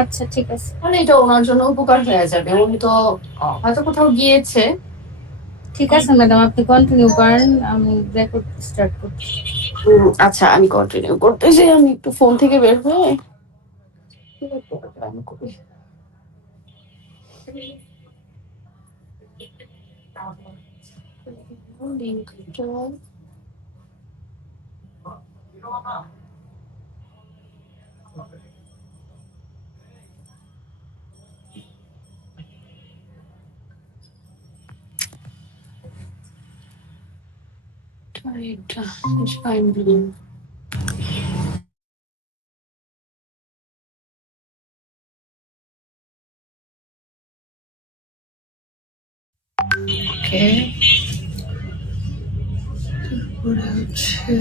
আচ্ছা ঠিক আছে। মানে এটা ওনার জন্য উপকার হয়ে যাবে। উনি তো হয়তো কোথাও গিয়েছে। ঠিক আছে ম্যাডাম, আপনি কন্টিনিউ করেন, আমি রেকর্ড স্টার্ট করছি। আচ্ছা আমি কন্টিনিউ করতেছি। আমি একটু ফোন থেকে বের হয়ে লিঙ্কটা এটা ফাইন। ওকে, তারপরে হচ্ছে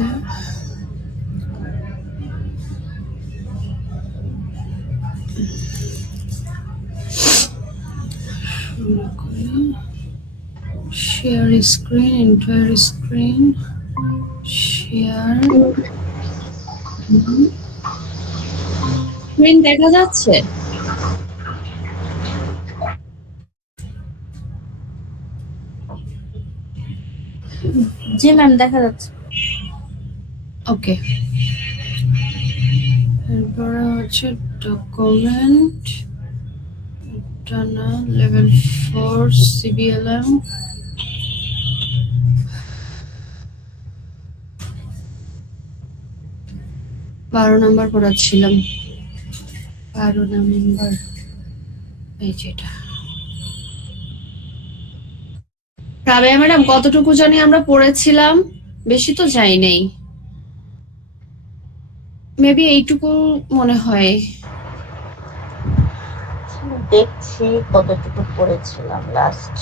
share screen, entire screen, share. Screen দেখা যাচ্ছে? জি ম্যাম, দেখা যাচ্ছে। ওকে, এরপরে হচ্ছে ডকুমেন্ট, এটা না, লেভেল 4 সিবিএলএম। বারো নাম্বার পড়াচ্ছিলাম, 12 নাম্বার, এই যেটা। রাবেয়া ম্যাডাম কতটুকু জানি আমরা পড়েছিলাম, বেশি তো যাই নাই, মেবি এইটুকু মনে হয়। দেখছি কতটুকু পড়েছিলাম লাস্ট।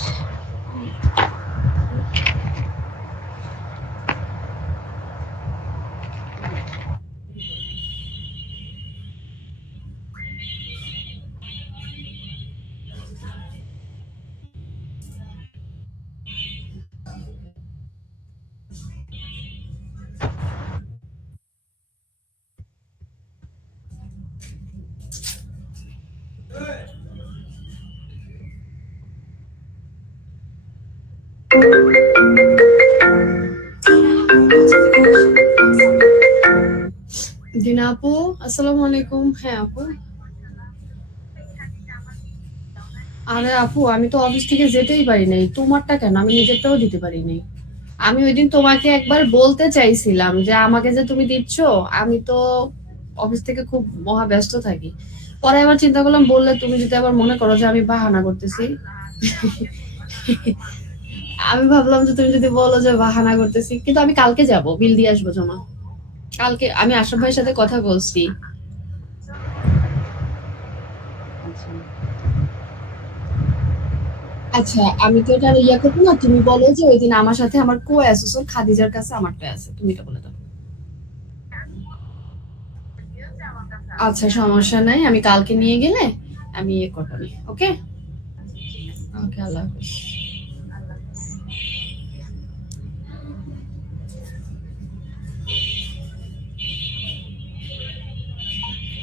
দিনা আপু আসসালামু আলাইকুম। হ্যাঁ আপু। আরে আপু আমি তো অফিস থেকে যেতেই পারি নাই, তোমারটা কেন, আমি নিজেরটাও দিতে পারি নাই। আমি ওই দিন তোমাকে একবার বলতে চাইছিলাম যে আমাকে যে তুমি দিচ্ছ, আমি তো অফিস থেকে খুব মহা ব্যস্ত থাকি। পরে আবার চিন্তা করলাম, বললে তুমি যদি আবার মনে করো যে আমি বাহানা করতেছি, আমি ভাবলাম যে তুমি যদি বলো যে বাহানা করতেছি, কিন্তু আমি কালকে যাব বিল দিয়ে আসবো জমা। কালকে আমি আশরাফ ভাইয়ের সাথে কথা বলছি। আচ্ছা আমি তো এটা ইয়া করবো না, তুমি বলো যে ওই দিন আমার সাথে আমার কো অ্যাসোসিয়েট খাদিজার কাছে আমারটা আছে, তুমি এটা বলে দাও। আচ্ছা সমস্যা নাই, আমি কালকে নিয়ে গেলে আমি ইয়ে করবো। ওকে ওকে, আল্লাহ হাফিজ।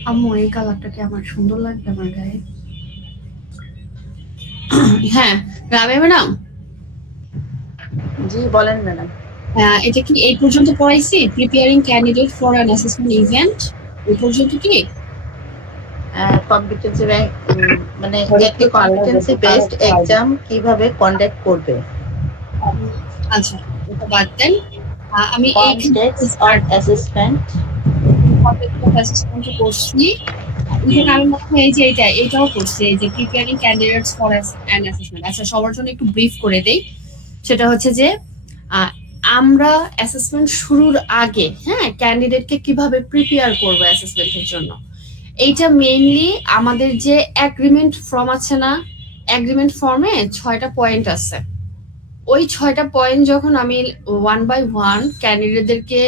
আম্মু এই কালারটা কি আমার সুন্দর লাগবে আমার গায়ে? হ্যাঁ রাবে ম্যাডাম। জি বলেন ম্যাডাম। এটা কি এই পর্যন্ত পড়াইছি, preparing candidate for an assessment event, এই পর্যন্ত কি? কম্পিটেন্সি মানে একটি কম্পিটেন্সি বেসড এক্সাম কিভাবে কন্ডাক্ট করবে। আচ্ছা এটা বাদ দেন, আমি কনটেক্সট অফ অ্যাসেসমেন্ট। অ্যাসেসমেন্ট করছি। এখানে আমি মনে হয় এই যে এটাও করছি, এই যে preparing candidates for an assessment. আচ্ছা সবার জন্য একটু ব্রিফ করে দেই। সেটা হচ্ছে যে আমরা অ্যাসেসমেন্ট শুরুর আগে হ্যাঁ ক্যান্ডিডেটকে কিভাবে প্রিপেয়ার করবো অ্যাসেসমেন্টের জন্য, এইটা মেইনলি আমাদের যে এগ্রিমেন্ট ফর্ম আছে না, এগ্রিমেন্ট ফর্মে 6টা পয়েন্ট আছে। ওই 6টা পয়েন্ট যখন আমি ওয়ান বাই ওয়ান ক্যান্ডিডেটদেরকে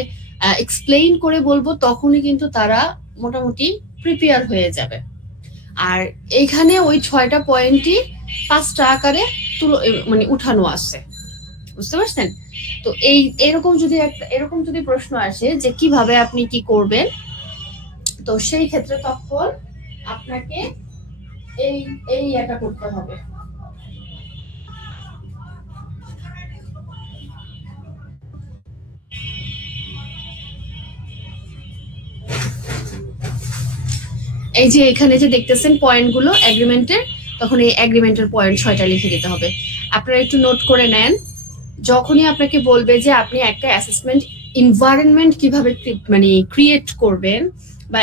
এক্সপ্লেইন করে বলবো, তখনই কিন্তু তারা মোটামুটি প্রিপেয়ার হয়ে যাবে। আর এইখানে ওই 6টা পয়েন্টই 5টা আকারে মানে উঠানো আছে, বুঝতে পারছেন? তো এই এরকম যদি প্রশ্ন আসে যে কিভাবে আপনি কি করবেন, তো সেই ক্ষেত্রে তখন আপনাকে এই এই এটা করতে হবে। এই যে এখানে যে দেখতেছেন পয়েন্টগুলো এগ্রিমেন্টের, তখন এই এগ্রিমেন্টের পয়েন্ট 6টা লিখে দিতে হবে। আপনারা একটু নোট করে নেন, যখনই আপনাকে বলবে যে আপনি একটা অ্যাসেসমেন্ট এনভায়রনমেন্ট কিভাবে মানে ক্রিয়েট করবেন, বা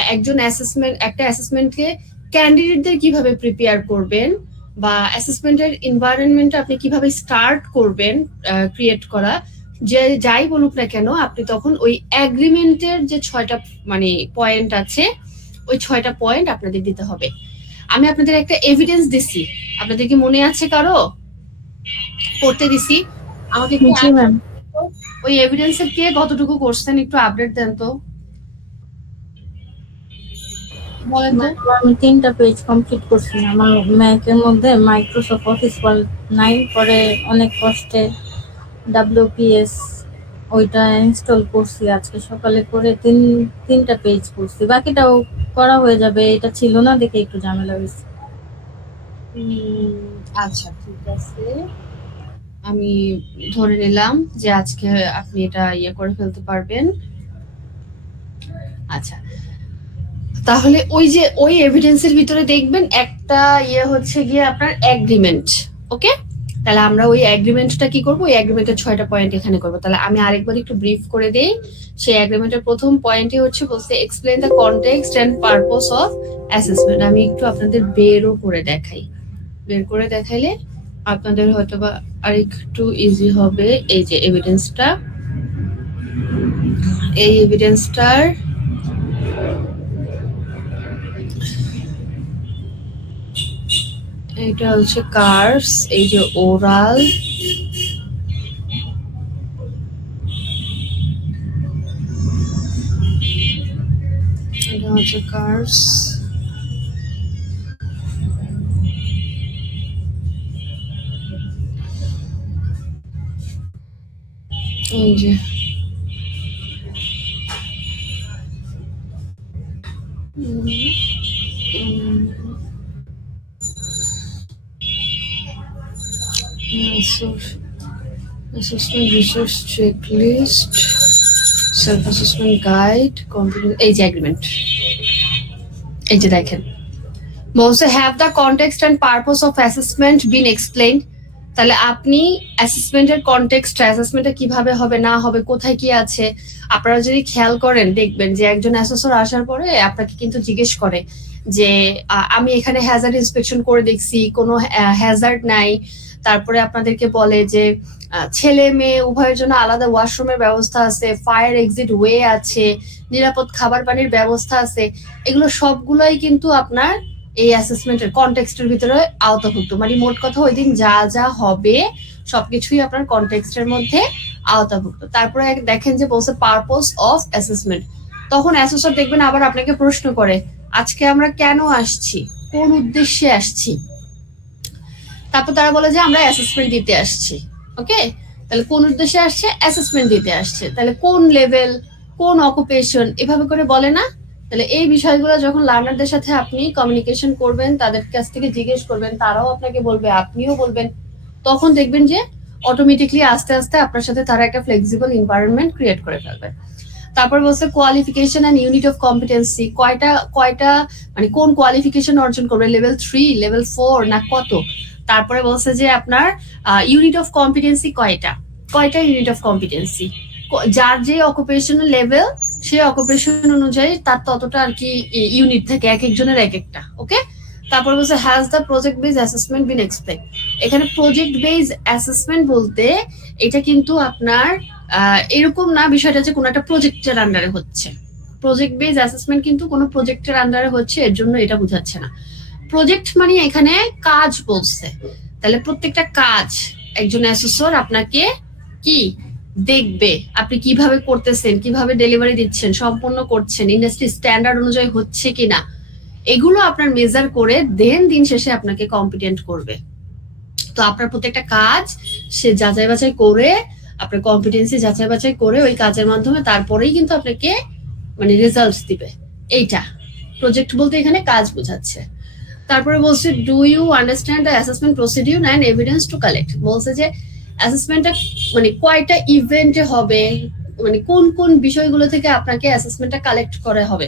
একটা অ্যাসেসমেন্টকে ক্যান্ডিডেটদের কিভাবে প্রিপেয়ার করবেন, বা অ্যাসেসমেন্টের এনভায়রনমেন্ট আপনি কিভাবে স্টার্ট করবেন ক্রিয়েট করা, যে যাই বলুক না কেন, আপনি তখন ওই এগ্রিমেন্টের যে 6টা মানে পয়েন্ট আছে, ওই 6টা পয়েন্ট আপনাদের দিতে হবে। আমি আপনাদের একটা এভিডেন্স দিছি, আপনাদের কি মনে আছে কারো? করতে দিছি আমাকে একটু জি ম্যাম। ওই এভিডেন্সের কে কতটুকু করছেন একটু আপডেট দেন তো, বলেন তো। আমি 3টা পেজ কমপ্লিট করছি। আমার ম্যাকের মধ্যে মাইক্রোসফট অফিস 9 পরে অনেক কষ্টে WPS ওইটা ইনস্টল করছি আজকে সকালে করে 3টা পেজ করছি, বাকিটাও করা হয়ে যাবে। এটা ছিল না দেখে একটু ঝামেলা হয়েছে। আচ্ছা ঠিক আছে, আমি ধরে নিলাম যে আজকে আপনি এটা ইয়ে করে ফেলতে পারবেন। আচ্ছা, তাহলে ওই যে ওই এভিডেন্সের ভিতরে দেখবেন একটা ইয়ে হচ্ছে গিয়ে আপনার এগ্রিমেন্ট। ওকে, তাহলে আমরা ওই এগ্রিমেন্টটা কি করব, ওই এগ্রিমেন্টের 6টা পয়েন্ট এখানে করব। তাহলে আমি আরেকবার একটু ব্রিফ করে দেই। সেই এগ্রিমেন্টের প্রথম পয়েন্টই হচ্ছে বলতে explain the context and purpose of assessment. আমি একটু আপনাদের বের করে দেখাইলে আপনাদের হয়তোবা আরেকটু ইজি হবে। এই যে এভিডেন্সটা, এই এভিডেন্সটার এটা হচ্ছে কার্ভস, এই যে ওরাল, এটা হচ্ছে কার্ভস, এই যে assessment resource checklist, self assessment guide, competence, এই যে এগ্রিমেন্ট। এই যে দেখেন, বলছে have the context and purpose of assessment been explained। তাহলে আপনি অ্যাসেসমেন্টের কনটেক্সট, অ্যাসেসমেন্টটা কিভাবে হবে না হবে, কোথায় কি আছে, আপনারা যদি খেয়াল করেন দেখবেন যে একজন অ্যাসেসর আসার পরে আপনাকে কিন্তু জিজ্ঞেস করে যে আমি এখানে হ্যাজার্ড ইন্সপেকশন করে দেখছি, কোনো হ্যাজার্ড নাই। তারপরে আপনাদেরকে বলে যে ছেলে মেয়ে উভয়ের জন্য আলাদা ওয়াশরুমের ব্যবস্থা আছে, ফায়ার এক্সিট ওয়ে আছে, নিরাপদ খাবার পানির ব্যবস্থা আছে। এগুলো সবগুলোই কিন্তু আপনার এই অ্যাসেসমেন্টের কনটেক্সটের ভিতরে আওতাভুক্ত। মানে মোট কথা ওই দিন যা যা হবে সবকিছুই আপনার কনটেক্সটের মধ্যে আওতাভুক্ত। তারপরে দেখেন যে বলছে পারপোজ অফ অ্যাসেসমেন্ট, তখন অ্যাসেসর দেখবেন আবার আপনাকে প্রশ্ন করে আজকে আমরা কেন আসছি, কোন উদ্দেশ্যে আসছি। তারপর তারা বলে যে আমরা অ্যাসেসমেন্ট দিতে আসছি। ওকে, তাহলে কোন উদ্দেশ্যে আসছে, অ্যাসেসমেন্ট দিতে আসছে। তাহলে কোন লেভেল, কোন অকুপেশন, এভাবে করে বলে না। তাহলে এই বিষয়গুলো যখন লার্নারদের সাথে আপনি কমিউনিকেশন করবেন, তাদের কাছ থেকে জিজ্ঞেস করবেন, তারাও আপনাকে বলবে, আপনিও বলবেন, তখন দেখবেন যে অটোমেটিকলি আস্তে আস্তে আপনার সাথে তারা একটা ফ্লেক্সিবল এনভায়রনমেন্ট ক্রিয়েট করে ফেলবে। তারপর বলছে qualification and unit of competency, কয়টা মানে কোন কোয়ালিফিকেশন অর্জন করবে, লেভেল 3, লেভেল 4 না কত। তারপরে বলছে যে আপনার ইউনিট অফ কম্পিটেন্সি কয়টা ইউনিট অফ কম্পিটেন্সি, যার যে অকুপেশনাল লেভেল সেই অকুপেশন অনুযায়ী তার ততটা আর কি ইউনিট থাকে, এক একজনের এক একটা। ওকে, তারপর বলছে has the project base assessment been explain. এখানে প্রজেক্ট বেস অ্যাসেসমেন্ট বলতে এটা কিন্তু আপনার এরকম না বিষয়টা যে কোনো একটা প্রজেক্টের আন্ডারে হচ্ছে। প্রজেক্ট বেস অ্যাসেসমেন্ট কিন্তু কোনো প্রজেক্টের আন্ডারে হচ্ছে, এর জন্য এটা বোঝাচ্ছে না। প্রজেক্ট মানে এখানে কাজ বলছে। তাহলে প্রত্যেকটা কাজ একজন অ্যাসেসর আপনাকে কি দেখবে, আপনি কিভাবে করতেছেন, কিভাবে ডেলিভারি দিচ্ছেন, সম্পন্ন করছেন, ইন্ডাস্ট্রি স্ট্যান্ডার্ড অনুযায়ী হচ্ছে কিনা, এগুলো আপনার মেজার করে দেন দিন শেষে আপনাকে কম্পিটেন্ট করবে। তো আপনার প্রত্যেকটা কাজ সে যাচাই বাছাই করে, আপনার কম্পিটেন্সি যাচাই বাছাই করে ওই কাজের মাধ্যমে তারপরেই কিন্তু আপনাকে মানে রেজাল্ট দিবে। এইটা প্রজেক্ট বলতে এখানে কাজ বোঝাচ্ছে। তারপরে বলছে do you understand the assessment procedure and evidence to collect. বলছে যে অ্যাসেসমেন্টটা মানে কয়টা ইভেন্টে হবে, মানে কোন কোন বিষয়গুলো থেকে আপনাকে অ্যাসেসমেন্টটা কালেক্ট করা হবে।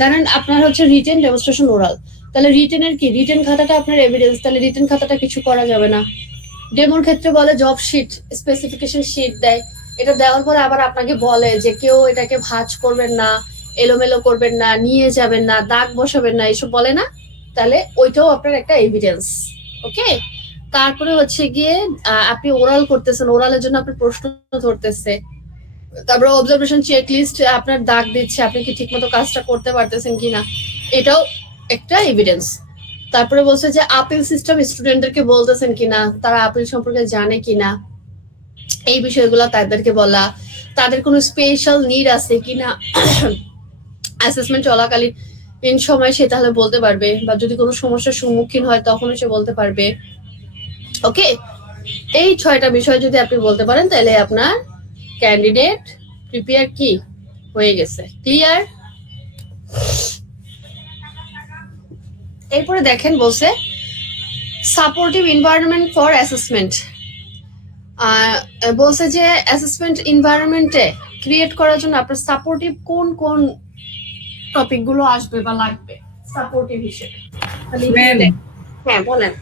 ধরেন আপনার হচ্ছে রিটেন, ডেমনস্ট্রেশন, ওরাল, তাহলে রিটেনের কি, রিটেন খাতাটা আপনার এভিডেন্স, তাহলে রিটেন খাতাটা কিছু করা যাবে না। ডেমোর ক্ষেত্রে বলে জব শিট, স্পেসিফিকেশন শিট দেয়, এটা দেওয়ার পরে আবার আপনাকে বলে যে কেউ এটাকে ভাঁজ করবেন না, এলোমেলো করবেন না, নিয়ে যাবেন না, দাগ বসাবেন না, এসব বলে না, তাহলে ওইটাও আপনার একটা এভিডেন্স। ওকে, তারপরে হচ্ছে গিয়ে আপনি ওরাল করতেছেন, ওরালের জন্য আপনার প্রশ্ন ধরতেছে, তারপরে অবজারভেশন চেকলিস্ট আপনার দাগ দিচ্ছে, আপনি কি ঠিকমতো কাজটা করতে পারতেছেন কিনা, এটাও একটা এভিডেন্স। তারপরে বলছে যে আপিল সিস্টেম স্টুডেন্টদেরকে বলতেছেন কিনা, তারা আপিল সম্পর্কে জানে কিনা, এই বিষয়গুলো তাদেরকে বলা, তাদের কোনো স্পেশাল নিড আছে কিনা অ্যাসেসমেন্ট চলাকালীন সময় সে তাহলে বলতে পারবে, বা যদি কোনো সমস্যার সম্মুখীন হয় তখন সে বলতে পারবে। ওকে, এই 6টা বিষয় যদি আপনি বলতে পারেন তাহলে আপনার ক্যান্ডিডেট প্রিপেয়ার কি হয়ে গেছে। ক্লিয়ার? এরপরে দেখেন বলছে সাপোর্টিভ এনভায়রনমেন্ট ফর অ্যাসেসমেন্ট। বলছে যে অ্যাসেসমেন্ট এনভায়রনমেন্টে ক্রিয়েট করার জন্য আপনার সাপোর্টিভ কোন কোন টপিক গুলো আসবে বা লাগবে সাপোর্টিভ হিসেবে। হ্যাঁ বলেন।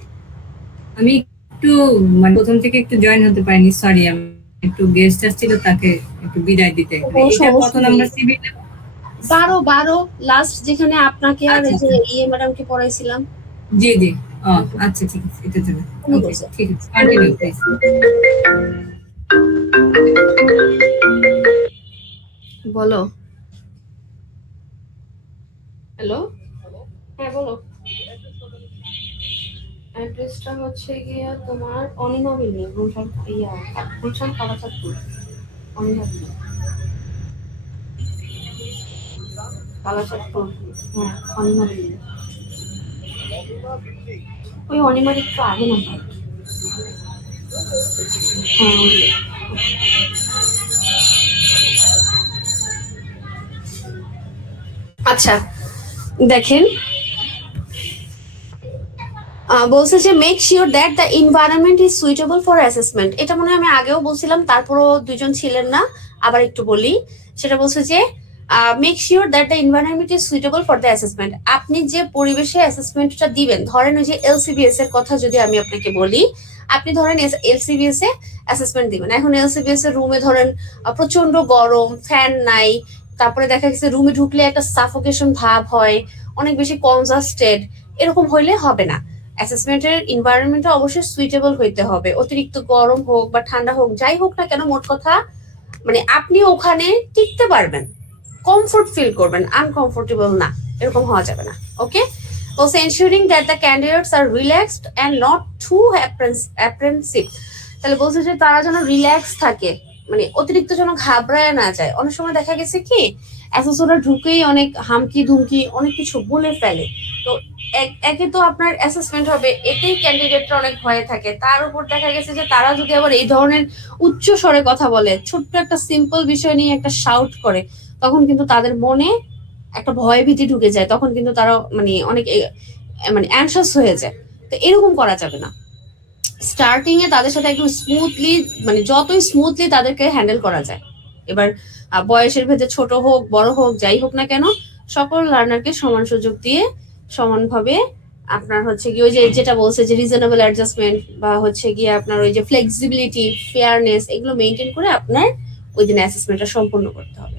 আমি একটু মানে প্রথম থেকে একটু জয়েন হতে পারিনি, সরি, আমি একটু গেস্ট আসছিল, তাকে একটু বিদায় দিতে। এটা কত নাম্বার সিভি? 12 লাস্ট যেখানে আপনাকে আর আচ্ছা, যে ইয়ে ম্যাডামকে পড়াইছিলাম। জি জি, ও আচ্ছা, ঠিক আছে, এটার জন্য ওকে, ঠিক আছে, কন্টিনিউ প্লিজ। বলো। হ্যালো, হ্যাঁ বলো। অ্যাড্রেসটা হচ্ছে গিয়া তোমার অনিমা বিল্ডিং, গুলশান কালাচাঁদপুর। অনিমা বিল্ডিং, কালাচাঁদপুর, হ্যাঁ অনিমা বিল্ডিং। ওই অনিমার একটু আগে নাম্বার। হ্যাঁ ওই। আচ্ছা দেখেন, বলছে যে make sure that the environment is suitable for assessment. এটা মনে হয় আমি আগেও বলছিলাম, তারপরও দুজন ছিলেন না, আবার একটু বলি। সেটা বলছে যে make sure that the environment is suitable for the assessment. আপনি যে পরিবেশে অ্যাসেসমেন্টটা দিবেন, ধরেন ওই যে এলসিবিএস এর কথা যদি আমি আপনাকে বলি, আপনি ধরেন এলসিবিএস এ অ্যাসেসমেন্ট দিবেন। এখন এলসিবিএস এর রুমে ধরেন প্রচন্ড গরম, ফ্যান নাই, তারপরে দেখা গেছে রুমে ঢুকলে একটা সাফোকেশন ভাব হয়, অনেক বেশি কনজাস্টেড, এরকম হইলে হবে না। অ্যাসেসমেন্টের এনভায়রনমেন্টটা অবশ্যই সুইটেবল হইতে হবে। অতিরিক্ত গরম হোক বা ঠান্ডা হোক, যাই হোক না কেন, মোট কথা মানে আপনি ওখানে টিকতে পারবেন, কমফোর্ট ফিল করবেন, আনকমফোর্টেবল না, এরকম হওয়া যাবে না। ওকে, also ensuring that the candidates are relaxed and not too apprehensive। তাহলে বলছে যে তারা যেন রিল্যাক্স থাকে, মানে অতিরিক্ত যেন ঘাবড়ায় না যায়। অনেক সময় দেখা গেছে কি অ্যাসেসররা ঢুকেই অনেক হামকি ধুমকি অনেক কিছু বলে ফেলে। তো একে তো আপনার অ্যাসেসমেন্ট হবে, এতেই ক্যান্ডিডেটরা অনেক ভয়ে থাকে। তার উপর দেখা গেছে যে তারা যদি আবার এই ধরনের উচ্চ স্বরে কথা বলে, ছোট্ট একটা সিম্পল বিষয় নিয়ে একটা শাউট করে, তখন কিন্তু তাদের মনে একটা ভয় ভীতি ঢুকে যায়, তখন কিন্তু তারা মানে অনেক মানে অ্যানশাস হয়ে যায়। তো এরকম করা যাবে না। স্টার্টিং এ তাদের সাথে একদম স্মুথলি, মানে যতই স্মুথলি তাদেরকে হ্যান্ডেল করা যায়। এবার বয়সের ভেদে ছোট হোক বড় হোক যাই হোক না কেন, সকল লার্নারকে সমান সুযোগ দিয়ে সমানভাবে আপনার হচ্ছে কি ওই যে যেটা বলছে যে রিজনেবল অ্যাডজাস্টমেন্ট বা হচ্ছে গিয়ে আপনার ওই যে ফ্লেক্সিবিলিটি, ফেয়ারনেস, এগুলো মেনটেন করে আপনার ওই দিন অ্যাসেসমেন্টটা সম্পূর্ণ করতে হবে।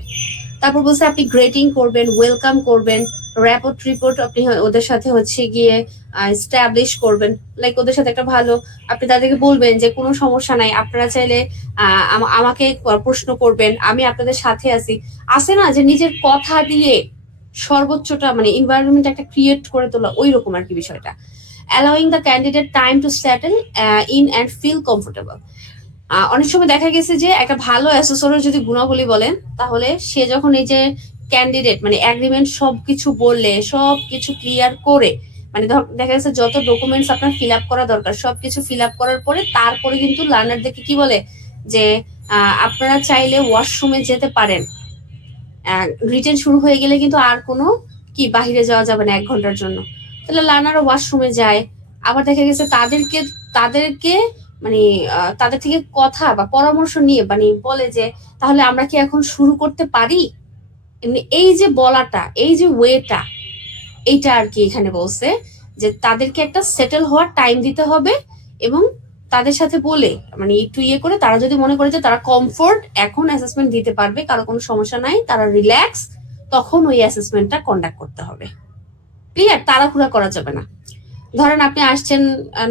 তারপর বলছে আপনি গ্রেটিং করবেন, ওয়েলকাম করবেন, র্যাপোর্ট রিপোর্ট আপনি ওদের সাথে হচ্ছে গিয়ে এস্টাবলিশ করবেন। লাইক ওদের সাথে একটা ভালো, আপনি তাদেরকে বলবেন যে কোনো সমস্যা নাই, আপনারা চাইলে আমাকে প্রশ্ন করবেন, আমি আপনাদের সাথে আছি। আছে না যে নিজের কথা দিয়ে সর্বোচ্চটা মানে এনভায়রনমেন্ট একটা ক্রিয়েট করে তোলা, ওই রকম আর কি বিষয়টা। Allowing the candidate time to settle in and feel comfortable. অনেক সময় দেখা গেছে যে একটা ভালো অ্যাসেসরের যদি গুণাবলী বলেন, তাহলে সে যখন এই যে ক্যান্ডিডেট মানে এগ্রিমেন্ট সবকিছু বললে, সবকিছু ক্লিয়ার করে, মানে দেখা গেছে যত ডকুমেন্টস আপনার ফিল আপ করা দরকার সবকিছু ফিল আপ করার পরে তারপরে কিন্তু লার্নারদেরকে কি বলে যে আপনারা চাইলে ওয়াশরুমে যেতে পারেন। রিটেন শুরু হয়ে গেলে কিন্তু আর কোনো কি বাহিরে যাওয়া যাবে না 1 ঘন্টার জন্য, তাহলে লার্নারও ওয়াশরুমে যায়। আবার দেখা গেছে তাদেরকে মানে তাদের থেকে কথা বা পরামর্শ নিয়ে মানে বলে যে তাহলে আমরা কি এখন শুরু করতে পারি, এই যে বলাটা, এই যে ওয়েটা, এইটা আর কি এখানে বলছে যে তাদেরকে একটা সেটেল হওয়ার টাইম দিতে হবে এবং তাদের সাথে বলে মানে একটু ইয়ে করে তারা যদি মনে করে যে তারা কমফোর্ট এখন অ্যাসেসমেন্ট দিতে পারবে, কারো কোনো সমস্যা নাই, তারা রিল্যাক্স, তখন ওই অ্যাসেসমেন্টটা কন্ডাক্ট করতে হবে। ক্লিয়ার? তাড়াহুড়া করা যাবে না। ধরেন আপনি আসছেন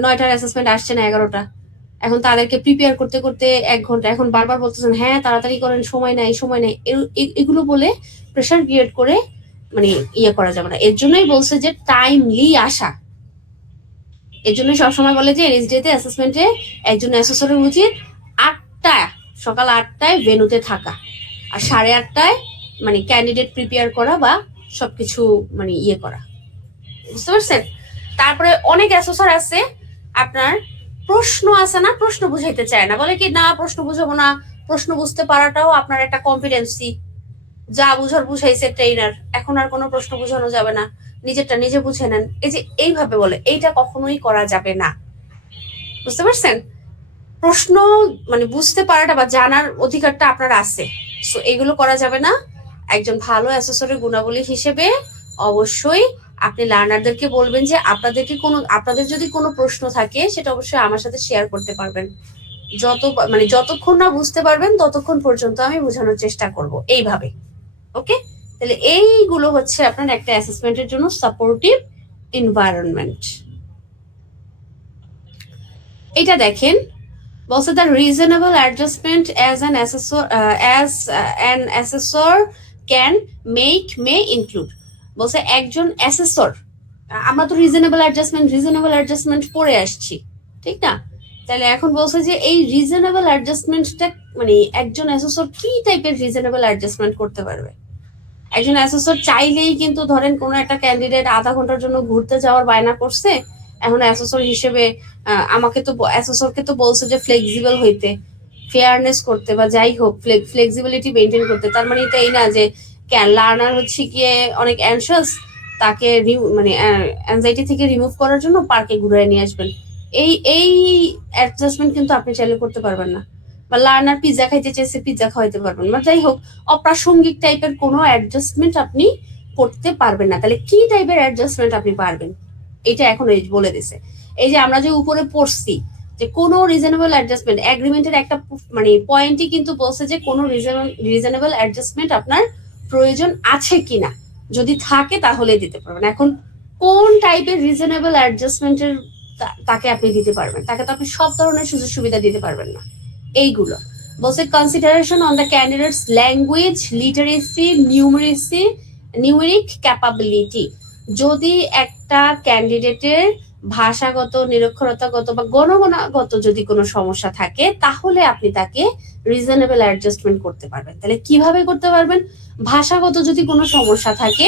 9টার অ্যাসেসমেন্ট, আসছেন 11টা, এখন তাদেরকে প্রিপেয়ার করতে করতে 1 ঘন্টা, এখন বারবার বলতেছেন হ্যাঁ তাড়াতাড়ি করেন, সময় নাই সময় নাই, এগুলো বলে প্রেশার ক্রিয়েট করে মানে ইয়ে করা যাবে না। এর জন্যই বলছে যে টাইমলি আসা। এর জন্য সবসময় বলে যে এনএসডি তে অ্যাসেসমেন্টে একজন অ্যাসেসরের উচিত সকাল 8টায় ভেন্যুতে থাকা, আর 8:30টায় মানে ক্যান্ডিডেট প্রিপেয়ার করা বা সবকিছু মানে ইয়ে করা। বুঝতে পারছেন? তারপরে অনেক অ্যাসেসর আছে আপনার প্রশ্ন আছে না, প্রশ্ন বুঝাইতে চায় না, বলে কি না প্রশ্ন বুঝাবো না, প্রশ্ন বুঝতে পারাটাও আপনার একটা কম্পিটেন্সি, যা বুঝার বুঝাইছে ট্রেনার, এখন আর কোনো প্রশ্ন বুঝানো যাবে না, নিজেরটা নিজে বুঝে নেন, এই যে এইভাবে বলে, এইটা কখনোই করা যাবে না। বুঝতে পারছেন? প্রশ্ন মানে বুঝতে পারাটা বা জানার অধিকারটা আপনার আছে, সো এগুলো করা যাবে না। একজন ভালো অ্যাসেসরের গুণাবলী হিসেবে অবশ্যই আপনি লার্নারদেরকে বলবেন যে আপনাদের যদি কোনো প্রশ্ন থাকে সেটা অবশ্যই আমার সাথে শেয়ার করতে পারবেন, যতক্ষণ না বুঝতে পারবেন ততক্ষণ পর্যন্ত আমি বোঝানোর চেষ্টা করব, এইভাবে। ওকে? তাহলে এইগুলো হচ্ছে আপনার একটা অ্যাসেসমেন্টের জন্য সাপোর্টিভ এনভায়রনমেন্ট। এটা দেখেন, বলছে the reasonable adjustment as an assessor can May include. বলছে একজন অ্যাসেসর, আমরা তো রিজনেবল অ্যাডজাস্টমেন্ট পড়ে আসছি, ঠিক না? তাহলে এখন বলছে যে এই রিজনেবল অ্যাডজাস্টমেন্টটা মানে একজন অ্যাসেসর কি টাইপের রিজনেবল অ্যাডজাস্টমেন্ট করতে পারবে। একজন অ্যাসেসর চাইলেই কিন্তু ধরেন কোনো একটা ক্যান্ডিডেট আধা ঘন্টার জন্য ঘুরতে যাওয়ার বায়না করছে, এখন অ্যাসেসর হিসেবে অ্যাসেসরকে তো বলছে যে ফ্লেক্সিবল হইতে, ফেয়ারনেস করতে বা যাই হোক ফ্লেক্সিবিলিটি মেনটেন করতে। তার মানে এটা এই না যে লার্নার হচ্ছে গিয়ে অনেক অ্যানশাস, তাকে মানে অ্যাংজাইটি থেকে রিমুভ করার জন্য পার্কে ঘুরে নিয়ে আসবেন, এই অ্যাডজাস্টমেন্ট কিন্তু আপনি চাইলে করতে পারবেন না। বা লার্নার পিৎজা খাইতে চাইছে, পিৎজা খাওয়াইতে পারবেন না। যাই হোক, অপ্রাসঙ্গিক টাইপের কোনো অ্যাডজাস্টমেন্ট আপনি করতে পারবেন না। তাহলে কি টাইপের অ্যাডজাস্টমেন্ট আপনি পারবেন, এটা এখন বলে দিছে। এই যে আমরা যে উপরে পড়ছি যে কোনো রিজনেবল অ্যাডজাস্টমেন্ট, এগ্রিমেন্টের একটা মানে পয়েন্টই কিন্তু বলছে যে কোনো রিজনেবল অ্যাডজাস্টমেন্ট আপনার প্রয়োজন আছে কিনা, যদি থাকে তাহলে দিতে পারবেন। এখন কোন টাইপের রিজনেবল অ্যাডজাস্টমেন্টের তাকে আপনি দিতে পারবেন, তাকে তো আপনি সব ধরনের সুযোগ সুবিধা দিতে পারবেন না। এইগুলো বলছে consideration on the candidates language, literacy, numeric capability. যদি একটা ক্যান্ডিডেটের ভাষাগত, নিরক্ষরতাগত বা গণগণাগত যদি কোনো সমস্যা থাকে, তাহলে আপনি তাকে রিজনেবল অ্যাডজাস্টমেন্ট করতে পারবেন। তাহলে কিভাবে করতে পারবেন? ভাষাগত যদি কোনো সমস্যা থাকে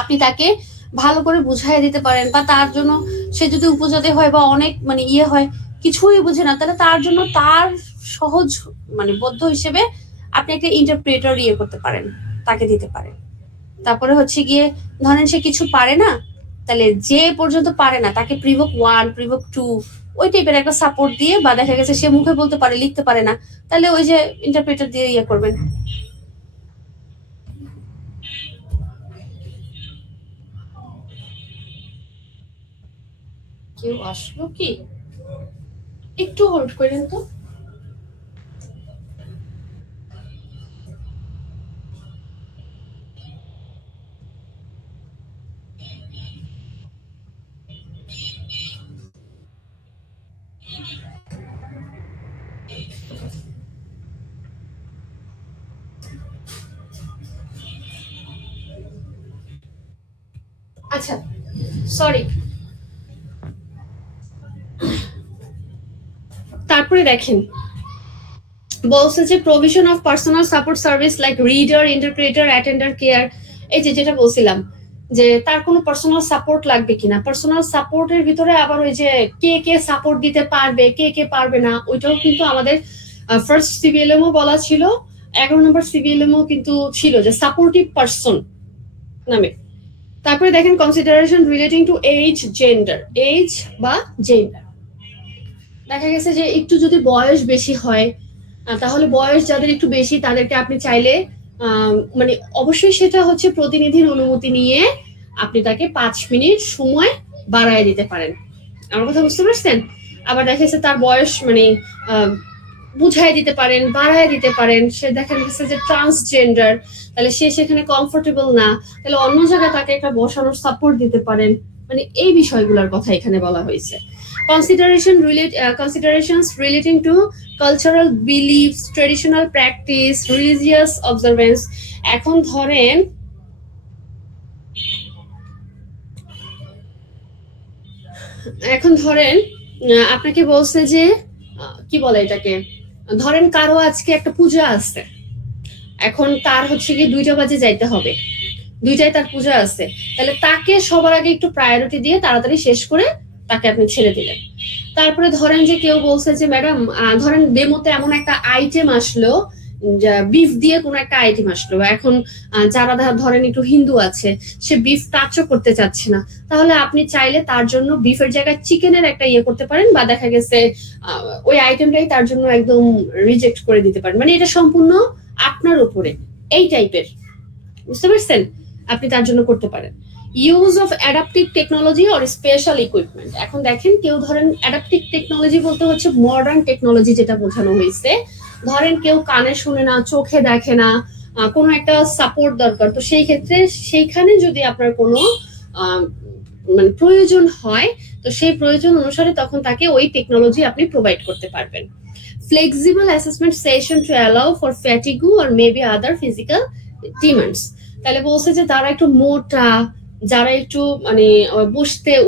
আপনি তাকে ভালো করে বুঝাই দিতে পারেন, বা তার জন্য সে যদি উপজাতি হয় বা অনেক মানে ইয়ে হয়, কিছুই বুঝে না, তাহলে তার জন্য তার সহজ মানে বদ্ধ হিসেবে আপনি একটা ইন্টারপ্রেটার ইয়ে করতে পারেন, তাকে দিতে পারেন। তারপরে হচ্ছে গিয়ে ধরেন সে কিছু পারে না, তাহলে যে পর্যন্ত পারে না তাকে প্রিভোক 1, প্রিভোক 2 ওই টাইপের একটা সাপোর্ট দিয়ে, বা দেখা গেছে সে মুখে বলতে পারে লিখতে পারে না, তাহলে ওই যে ইন্টারপ্রেটার দিয়ে ইয়ে করবেন। কেউ আসলো কি? একটু হোল্ড করেন তো। আচ্ছা, সরি। তারপরে দেখেন বলছে যে provision of personal support service like reader, interpreter, attender care. এই যে যেটা বলছিলাম যে তার কোনো পার্সোনাল সাপোর্ট লাগবে কিনা, পার্সোনাল সাপোর্টের ভিতরে আবার ওই যে কে সাপোর্ট দিতে পারবে, কে পারবে না, ওইটাও কিন্তু আমাদের ফার্স্ট সিবিএলএমও বলা ছিল, 11 নম্বর সিবিএলএমও কিন্তু ছিল যে সাপোর্টিভ পার্সন নামে। তারপরে দেখেন consideration relating to age gender, age বা জেন্ডার। দেখা গেছে যে একটু যদি বয়স বেশি হয়, তাহলে বয়স যাদের একটু বেশি তাদেরকে আপনি চাইলে মানে অবশ্যই সেটা হচ্ছে প্রতিনিধির অনুমতি নিয়ে আপনি তাকে 5 মিনিট সময় বাড়ায় দিতে পারেন। আমার কথা বুঝতে পারছেন? আবার দেখা যাচ্ছে তার বয়স মানে বুঝাই দিতে পারেন, বাড়ায় দিতে পারেন। সে দেখা গেছে যে ট্রান্সজেন্ডার, তাহলে সে সেখানে কমফোর্টেবল না, তাহলে অন্য জায়গায় তাকে একটা বসানোর সাপোর্ট দিতে পারেন। মানে এই বিষয়গুলোর কথা এখানে বলা হয়েছে। Considerations relating to cultural beliefs, traditional practice, religious observance. এখন ধরেন আপনাকে বলছে যে কি বলে এটাকে, ধরেন কারো আজকে একটা পূজা আছে, এখন তার হচ্ছে কি 2টা বাজে যাইতে হবে, 2টায় তার পূজা আছে, তাহলে তাকে সবার আগে একটু প্রায়োরিটি দিয়ে তাড়াতাড়ি শেষ করে তাকে আপনি ছেড়ে দিলেন। তারপরে ধরেন যে কেউ বলছে যে ম্যাডাম ধরেন ডেমোতে এমন একটা আইটেম আসলো, বিফ দিয়ে কোনো একটা আইটেম আসলো, এখন যারা ধরেন একটু হিন্দু আছে, সে বিফ টাচও করতে চাচ্ছে না, তাহলে আপনি চাইলে তার জন্য বিফের জায়গায় চিকেনের একটা ইয়ে করতে পারেন, বা দেখা গেছে ওই আইটেমটাই তার জন্য একদম রিজেক্ট করে দিতে পারেন। মানে এটা সম্পূর্ণ আপনার উপরে, এই টাইপের, বুঝতে পারছেন? আপনি তার জন্য করতে পারেন। Use of adaptive technology or special equipment. এখন দেখেন কেউ ধরেন অ্যাডাপটিভ টেকনোলজি বলতে হচ্ছে মডার্ন টেকনোলজি যেটা বোঝানো হয়েছে। ধরেন কেউ কানে শুনে না, চোখে দেখে না, কোনো একটা সাপোর্ট দরকার, তো সেই ক্ষেত্রে সেইখানে যদি আপনার কোনো মানে প্রয়োজন হয়, তো সেই প্রয়োজন অনুসারে তখন তাকে ওই টেকনোলজি আপনি প্রোভাইড করতে পারবেন। Flexible assessment session to allow for fatigue or maybe other physical demands. তাহলে বলছে যে যারা একটু মোটা, যারা একটু মানে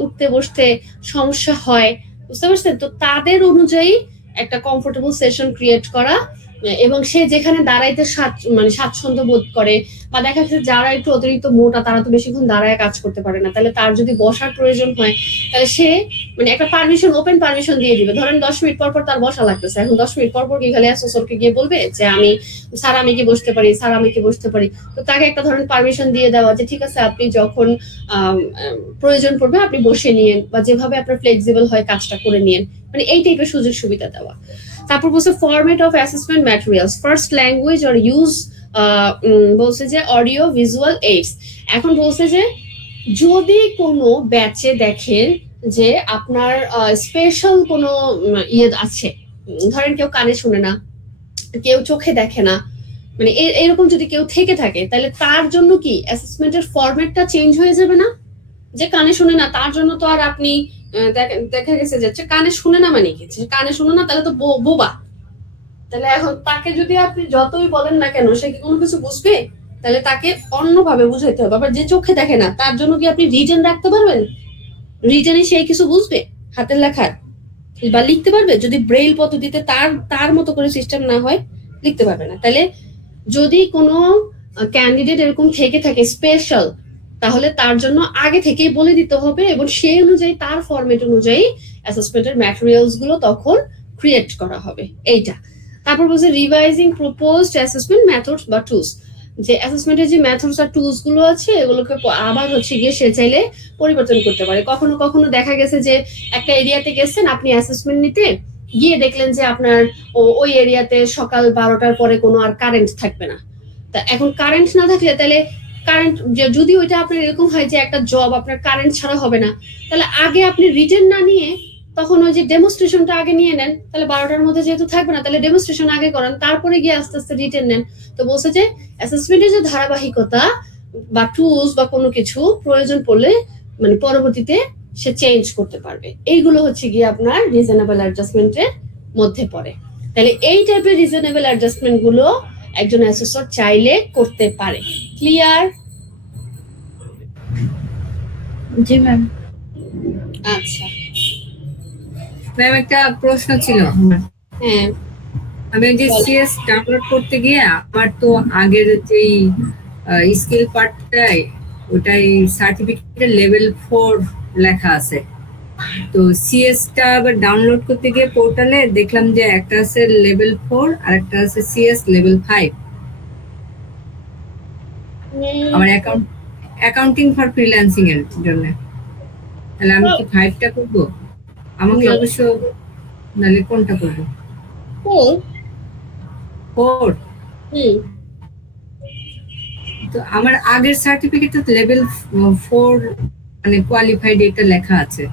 উঠতে বসতে সমস্যা হয়, বুঝতে পারছেন, তো তাদের অনুযায়ী একটা কমফোর্টেবল সেশন ক্রিয়েট করা, এবং সে যেখানে দাঁড়াইতে মানে স্বাচ্ছন্দ্য বোধ করে, বা দেখা যাচ্ছে যারা একটু অতিরিক্ত মোটা তারা তো বেশিক্ষণ দাঁড়ায় কাজ করতে পারে না, তাহলে তার যদি বসার প্রয়োজন হয়, তাহলে সে মানে একটা পারমিশন, ওপেন পারমিশন দিয়ে দিবে। ধরেন 10 মিনিট পর তার বসা লাগতেছে, এখন 10 মিনিট পর কি খালি অ্যাসোসিয়েটকে গিয়ে বলবে যে স্যার আমি কি বসতে পারি, স্যার আমি কি বসতে পারি, তো তাকে একটা ধরেন পারমিশন দিয়ে দেওয়া যে ঠিক আছে আপনি যখন প্রয়োজন পড়বে আপনি বসে নিয়েন, বা যেভাবে আপনার ফ্লেক্সিবল হয় কাজটা করে নিয়েন, মানে এই টাইপের সুযোগ সুবিধা দেওয়া। তারপর বলছে format of assessment materials, first language or use, বলছে যে অডিও ভিজুয়াল এইডস। এখন বলছে যে যদি কোনো ব্যাচে দেখেন যে আপনার স্পেশাল কোনো ইয়ে আছে, ধরেন কেউ কানে শুনে না, কেউ চোখে দেখে না, মানে এরকম যদি কেউ থেকে থাকে, তাহলে তার জন্য কি অ্যাসেসমেন্টের ফরম্যাটটা চেঞ্জ হয়ে যাবে না? যে কানে শুনে না তার জন্য তো আর আপনি দেখা গেছে যে কানে শুনে না মানে কি, কানে শুনে না তাহলে তো বোবা, তাহলে এখন তাকে যদি আপনি যতই বলেন না কেন সে কি কোনো কিছু বুঝবে? তাহলে তাকে অন্যভাবে বুঝাইতে হবে। আবার যে চোখে দেখে না তার জন্য কি আপনি রিটেন রাখতে পারবেন? রিটেনে সে কিছু বুঝবে হাতের লেখার, বা লিখতে পারবে? যদি ব্রেইল পদ্ধতিতে তার মতো করে সিস্টেম না হয়, লিখতে পারবে না। তাহলে যদি কোনো ক্যান্ডিডেট এরকম থেকে থাকে স্পেশাল, তাহলে তার জন্য আগে থেকেই বলে দিতে হবে, এবং সেই অনুযায়ী তার ফরম্যাট অনুযায়ী অ্যাসেসমেন্টের ম্যাটেরিয়ালস গুলো তখন ক্রিয়েট করা হবে। এইটা। তারপর বলছে রিভাইজিং প্রপোজড অ্যাসেসমেন্ট মেথডস বা টুলস, যে অ্যাসেসমেন্টের যে মেথডস আর টুলস গুলো আছে এগুলোকে আবার হচ্ছে গিয়ে সে চাইলে পরিবর্তন করতে পারে। কখনো কখনো দেখা গেছে যে একটা এরিয়াতে গেছেন আপনি অ্যাসেসমেন্ট নিতে, গিয়ে দেখলেন যে আপনার ওই এরিয়াতে সকাল 12টার পরে কোনো আর কারেন্ট থাকবে না। তা এখন কারেন্ট না থাকলে তাহলে কারেন্ট, যদি ওইটা আপনার এরকম হয় যে একটা জব আপনার কারেন্ট ছাড়া হবে না, তাহলে আগে আপনি রিটেন না নিয়ে তখন ওই যে ডেমনস্ট্রেশনটা আগে নিয়ে নেন, তাহলে 12টার মধ্যে যেহেতু থাকবে না তাহলে ডেমনস্ট্রেশন আগে করেন, তারপরে গিয়ে আস্তে আস্তে রিটেন নেন। তো বলছে যে অ্যাসেসমেন্টের যে ধারাবাহিকতা বা টুলস বা কোনো কিছু প্রয়োজন পড়লে মানে পরবর্তীতে সে চেঞ্জ করতে পারবে, এইগুলো হচ্ছে গিয়ে আপনার রিজনেবল অ্যাডজাস্টমেন্টের মধ্যে পড়ে। তাহলে এই টাইপের রিজনেবল অ্যাডজাস্টমেন্ট গুলো একজন অ্যাসেসর চাইলে করতে পারে। ক্লিয়ার? জি ম্যাম। আচ্ছা ম্যাম একটা প্রশ্ন ছিল। হ্যাঁ, আমি যে সিএস ডাউনলোড করতে গিয়ে আমার তো আগের যেই স্কিল পার্টটাই ওটাই সার্টিফিকেটের লেভেল 4 লেখা আছে, তো সিএসটা আবার ডাউনলোড করতে গিয়ে পোর্টালে দেখলাম যে একটা আছে লেভেল 4 আর একটা আছে সিএস লেভেল 5। আমার অ্যাকাউন্টিং ফর ফ্রিল্যান্সিং এর জন্য। তাহলে আমি কি 5টা করব? আমাকে না। অবশ্য নাহলে কোনটা করব? 4। 4। তো আমার আগের সার্টিফিকেটে তো লেভেল 4 মানে কোয়ালিফাইড এটা লেখা আছে।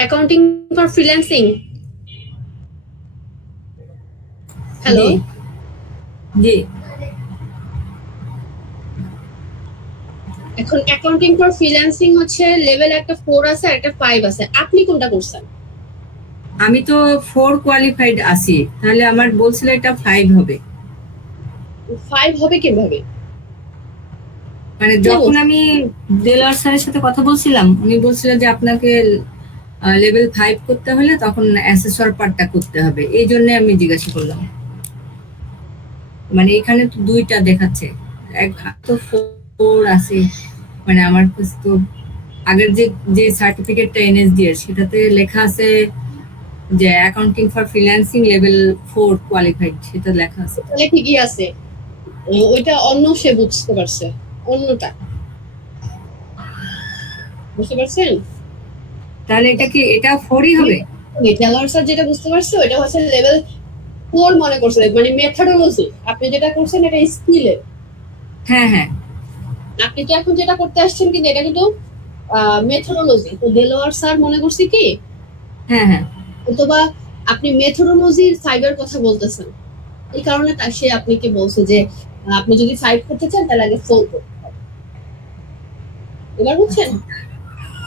Accounting for freelancing. হ্যালো, জি, জি। এখন অ্যাকাউন্টিং ফর ফ্রিল্যান্সিং হচ্ছে লেভেল একটা 4 আছে আর একটা 5 আছে। আপনি কোনটা করছেন? আমি তো 4 কোয়ালিফাইড আছি, তাহলে আমার বলছিল এটা 5 হবে। 5 হবে কিভাবে? মানে যখন আমি দেলোয়ার স্যারের সাথে কথা বলছিলাম, উনি বলছিলেন যে আপনাকে লেভেল 5 করতে হলে তখন অ্যাসেসর পার্টটা করতে হবে, এই জন্য আমি জিজ্ঞাসা করলাম। মানে এখানে তো 2টা দেখাচ্ছে, এক তো 4 আছে, মানে আমার কাছে তো আগের যে যে সার্টিফিকেটটা এনএসডি এর সেটাতে লেখা আছে যে accounting for freelancing level 4 qualified, সেটা লেখা আছে। তাহলে ঠিকই আছে। ওইটা অন্য সে বুঝতে পারছে, অন্যটা বুঝতে পারছেন? তাহলে এটা কি এটা 4ই হবে? দেলোয়ার স্যার যেটা বুঝতে পারছে ওইটা হচ্ছে লেভেল 4 মনে করছে, মানে মেথডোলজি। আপনি যেটা করছেন এটা স্কিলের। হ্যাঁ, হ্যাঁ। আপনি তো এখন যেটা করতে আসছেন কিন্তু এটা কিন্তু মেথডোলজি। তো দেলোয়ার স্যার মনে করছে কি হ্যাঁ, হ্যাঁ। অথবা আপনি মেথডোলজির 5 এর কথা বলতেছেন, এই কারণে সে আপনাকে বলছে যে আপনি যদি 5 করতে চান তাহলে আগে 4 করতে হবে। এবার বুঝছেন?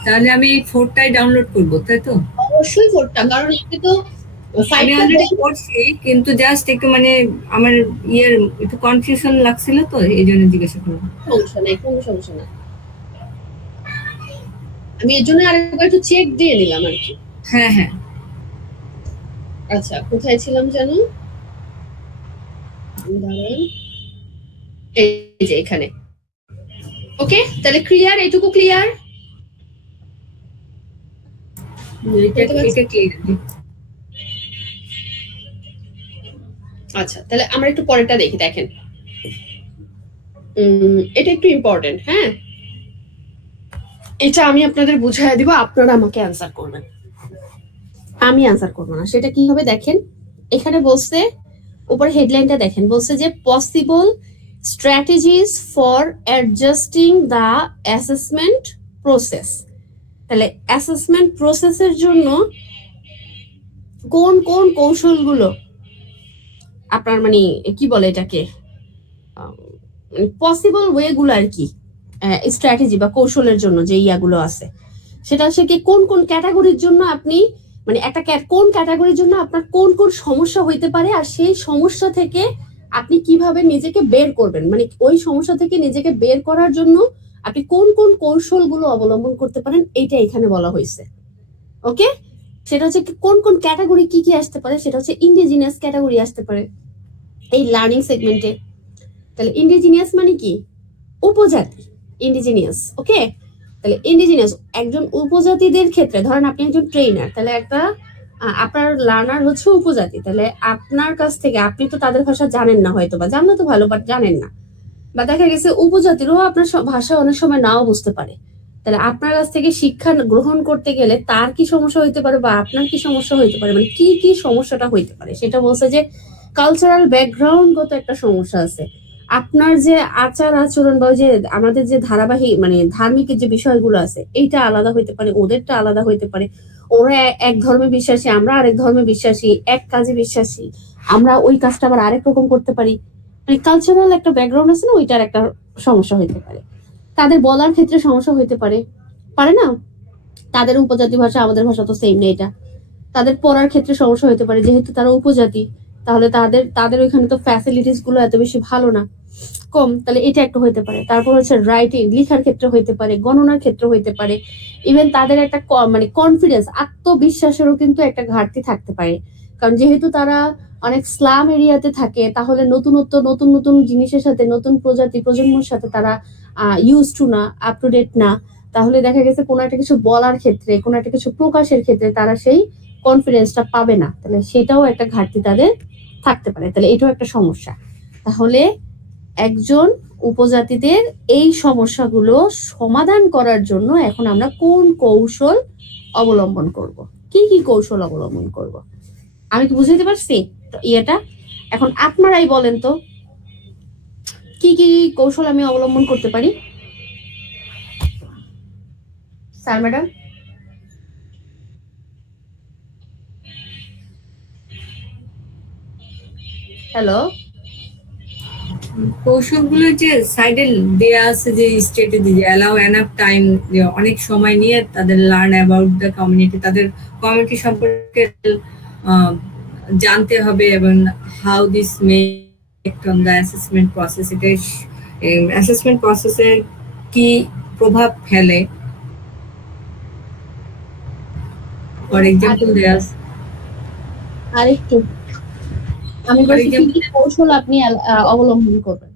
তাহলে আমি এই 4টাই ডাউনলোড করব, তাই তো? অবশ্যই 4টা, কারণ আপনি তো আমি 5টা অলরেডি করছি, কিন্তু জাস্ট একটু মানে আমার ইয়ের একটু কনফিউশন লাগছিল, তো এই জন্য জিজ্ঞাসা করলাম। সমস্যা নেই, কোনো সমস্যা নেই। আমি এর জন্য আরেকবার একটু চেক দিয়ে নিলাম আর কি। হ্যাঁ, হ্যাঁ। আচ্ছা, কোথায় ছিলাম জানো? দাঁড়ান, এই যে এখানে। ওকে, তাহলে ক্লিয়ার, এইটুকু ক্লিয়ার। এটা ক্লিয়ার। আচ্ছা, তাহলে আমরা একটু পরেরটা দেখি। দেখেন, এটা একটু ইম্পর্টেন্ট। হ্যাঁ, এটা আমি আপনাদের বুঝাই দিব, আপনারা আমাকে অ্যান্সার করবেন, আমি অ্যান্সার করবো না। সেটা কি হবে দেখেন, এখানে বলছে, উপরে হেডলাইনটা দেখেন, বলছে যে possible strategies for adjusting the assessment process. তাহলে অ্যাসেসমেন্ট প্রসেসের জন্য কোন কোন কৌশলগুলো আপনার মানে কি বলে এটাকে, পসিবল ওয়ে গুলো আর কি, স্ট্র্যাটেজি বা কৌশলের জন্য যে ইয়াগুলো আছে, সেটা হচ্ছে কি কোন কোন ক্যাটাগরির জন্য আপনি মানে একটা কোন ক্যাটাগরির জন্য আপনার কোন কোন সমস্যা হইতে পারে, আর সেই সমস্যা থেকে আপনি কিভাবে নিজেকে বের করবেন, মানে ওই সমস্যা থেকে নিজেকে বের করার জন্য আপনি কোন কোন কৌশলগুলো অবলম্বন করতে পারেন, এইটা এখানে বলা হয়েছে। ওকে, সেটা হচ্ছে কোন কোন ক্যাটাগরি কি কি আসতে পারে, সেটা হচ্ছে ইন্ডিজিনিয়াস ক্যাটাগরি আসতে পারে এই লার্নিং সেগমেন্টে। তাহলে ইন্ডিজিনিয়াস মানে কি, উপজাতি, ইন্ডিজিনিয়াস। ওকে, তাহলে ইন্ডিজিনিয়াস একজন উপজাতিদের ক্ষেত্রে, ধরেন আপনি একজন ট্রেনার, তাহলে একটা আপনার লার্নার হচ্ছে উপজাতি, তাহলে আপনার কাছ থেকে, আপনি তো তাদের ভাষা জানেন না, হয়তো বা জানলে তো ভালো, বাট জানেন না, বা দেখা গেছে উপজাতিরও আপনার ভাষা অনেক সময় নাও বুঝতে পারে। তাহলে আপনার কাছ থেকে শিক্ষা গ্রহণ করতে গেলে তার কি সমস্যা হইতে পারে বা আপনার কি সমস্যা হইতে পারে, মানে কি কি সমস্যাটা হইতে পারে, সেটা বলছে যে কালচারাল ব্যাকগ্রাউন্ডগত একটা সমস্যা আছে। আপনার যে আচার আচরণ বা যে আমাদের যে ধারাবাহিক মানে ধার্মিক যে বিষয়গুলো আছে, এইটা আলাদা হইতে পারে, ওদেরটা আলাদা হইতে পারে। ওরা এক ধর্মে বিশ্বাসী, আমরা আরেক ধর্মে বিশ্বাসী, এক কাজে বিশ্বাসী, আমরা ওই কাজটা আবার আরেক রকম করতে পারি। মানে কালচারাল একটা ব্যাকগ্রাউন্ড আছে না, ওইটার একটা সমস্যা হইতে পারে। তাদের বলার ক্ষেত্রে সমস্যা হইতে পারে, পারে না, তাদের উপজাতি ভাষা আমাদের ভাষা তো সেম নেই, এটা তাদের পড়ার ক্ষেত্রে সমস্যা হতে পারে, যেহেতু তারা উপজাতি, তাহলে তাদের ওইখানে তো ফ্যাসিলিটিস গুলো এত বেশি ভালো না। কম, তাহলে এটা একটা হইতে পারে। তারপর হচ্ছে রাইটিং, লেখার ক্ষেত্রে হইতে পারে, গণনার ক্ষেত্রে হইতে পারে। ইভেন তাদের একটা মানে কনফিডেন্স, আত্মবিশ্বাসেরও কিন্তু একটা ঘাটতি থাকতে পারে। কারণ যেহেতু তারা অনেক স্লাম এরিয়াতে থাকে, তাহলে নতুনত্ব, নতুন নতুন জিনিসের সাথে, নতুন প্রজন্মের সাথে তারা ইউজ টু না, আপ টু ডেট না। তাহলে দেখা গেছে কোনো একটা কিছু বলার ক্ষেত্রে, কোনো একটা কিছু প্রকাশের ক্ষেত্রে তারা সেই কনফিডেন্সটা পাবে না। তাহলে সেটাও একটা ঘাটতি তাদের থাকতে পারে। তাহলে এটাও একটা সমস্যা। তাহলে একজন উপজাতিদের এই সমস্যাগুলো সমাধান করার জন্য এখন আমরা কোন কৌশল অবলম্বন করব, কি কি কৌশল অবলম্বন করব, আমি কি বুঝাইতে পারছি ইয়েটা? এখন আপনারাই বলেন তো কি কি কৌশল আমি অবলম্বন করতে পারি। Sir, madam? হ্যালো? কৌশলগুলো যে সাইডে দেয়া আছে, যে স্ট্র্যাটেজি, যে অ্যালাউ এনাফ টাইম, যে অনেক সময় নিয়ে তাদের লার্ন অ্যাবাউট দ্য কমিউনিটি, তাদের কমিউনিটি সম্পর্কে জানতে হবে, এবং how this may on the assessment process, এটা অ্যাসেসমেন্ট প্রসেসে কি প্রভাব ফেলে। ফর এক্সাম্পল দেয়া আছে, আরেকটু আমি বলছি কি কি কৌশল আপনি অবলম্বন করবেন।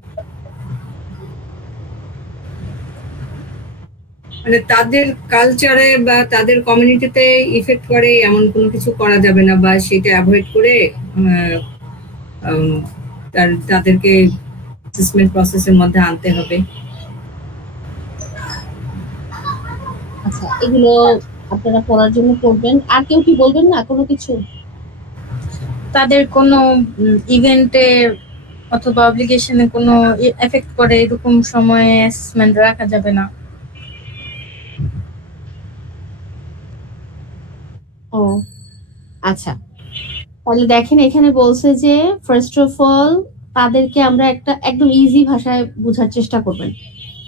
মানে তাদের কালচারে বা তাদের কমিউনিটিতে ইফেক্ট করে এমন কোনো কিছু করা যাবে না, বা সেটা অ্যাভয়েড করে তাদেরকে অ্যাসেসমেন্ট প্রসেসের মধ্যে আনতে হবে। আচ্ছা, এগুলো আপনারা করার জন্য করবেন। আর কেউ কি বলবেন না কোনো কিছু? তাদের কোনো ইভেন্টে অথবা অব্লিগেশনে কোনো এফেক্ট করে এরকম সময়ে অ্যাসেসমেন্ট রাখা যাবে না। ও আচ্ছা, তাহলে দেখেন এখানে বলছে যে ফার্স্ট অফ অল তাদেরকে আমরা একটা একদম ইজি ভাষায় বোঝার চেষ্টা করবেন।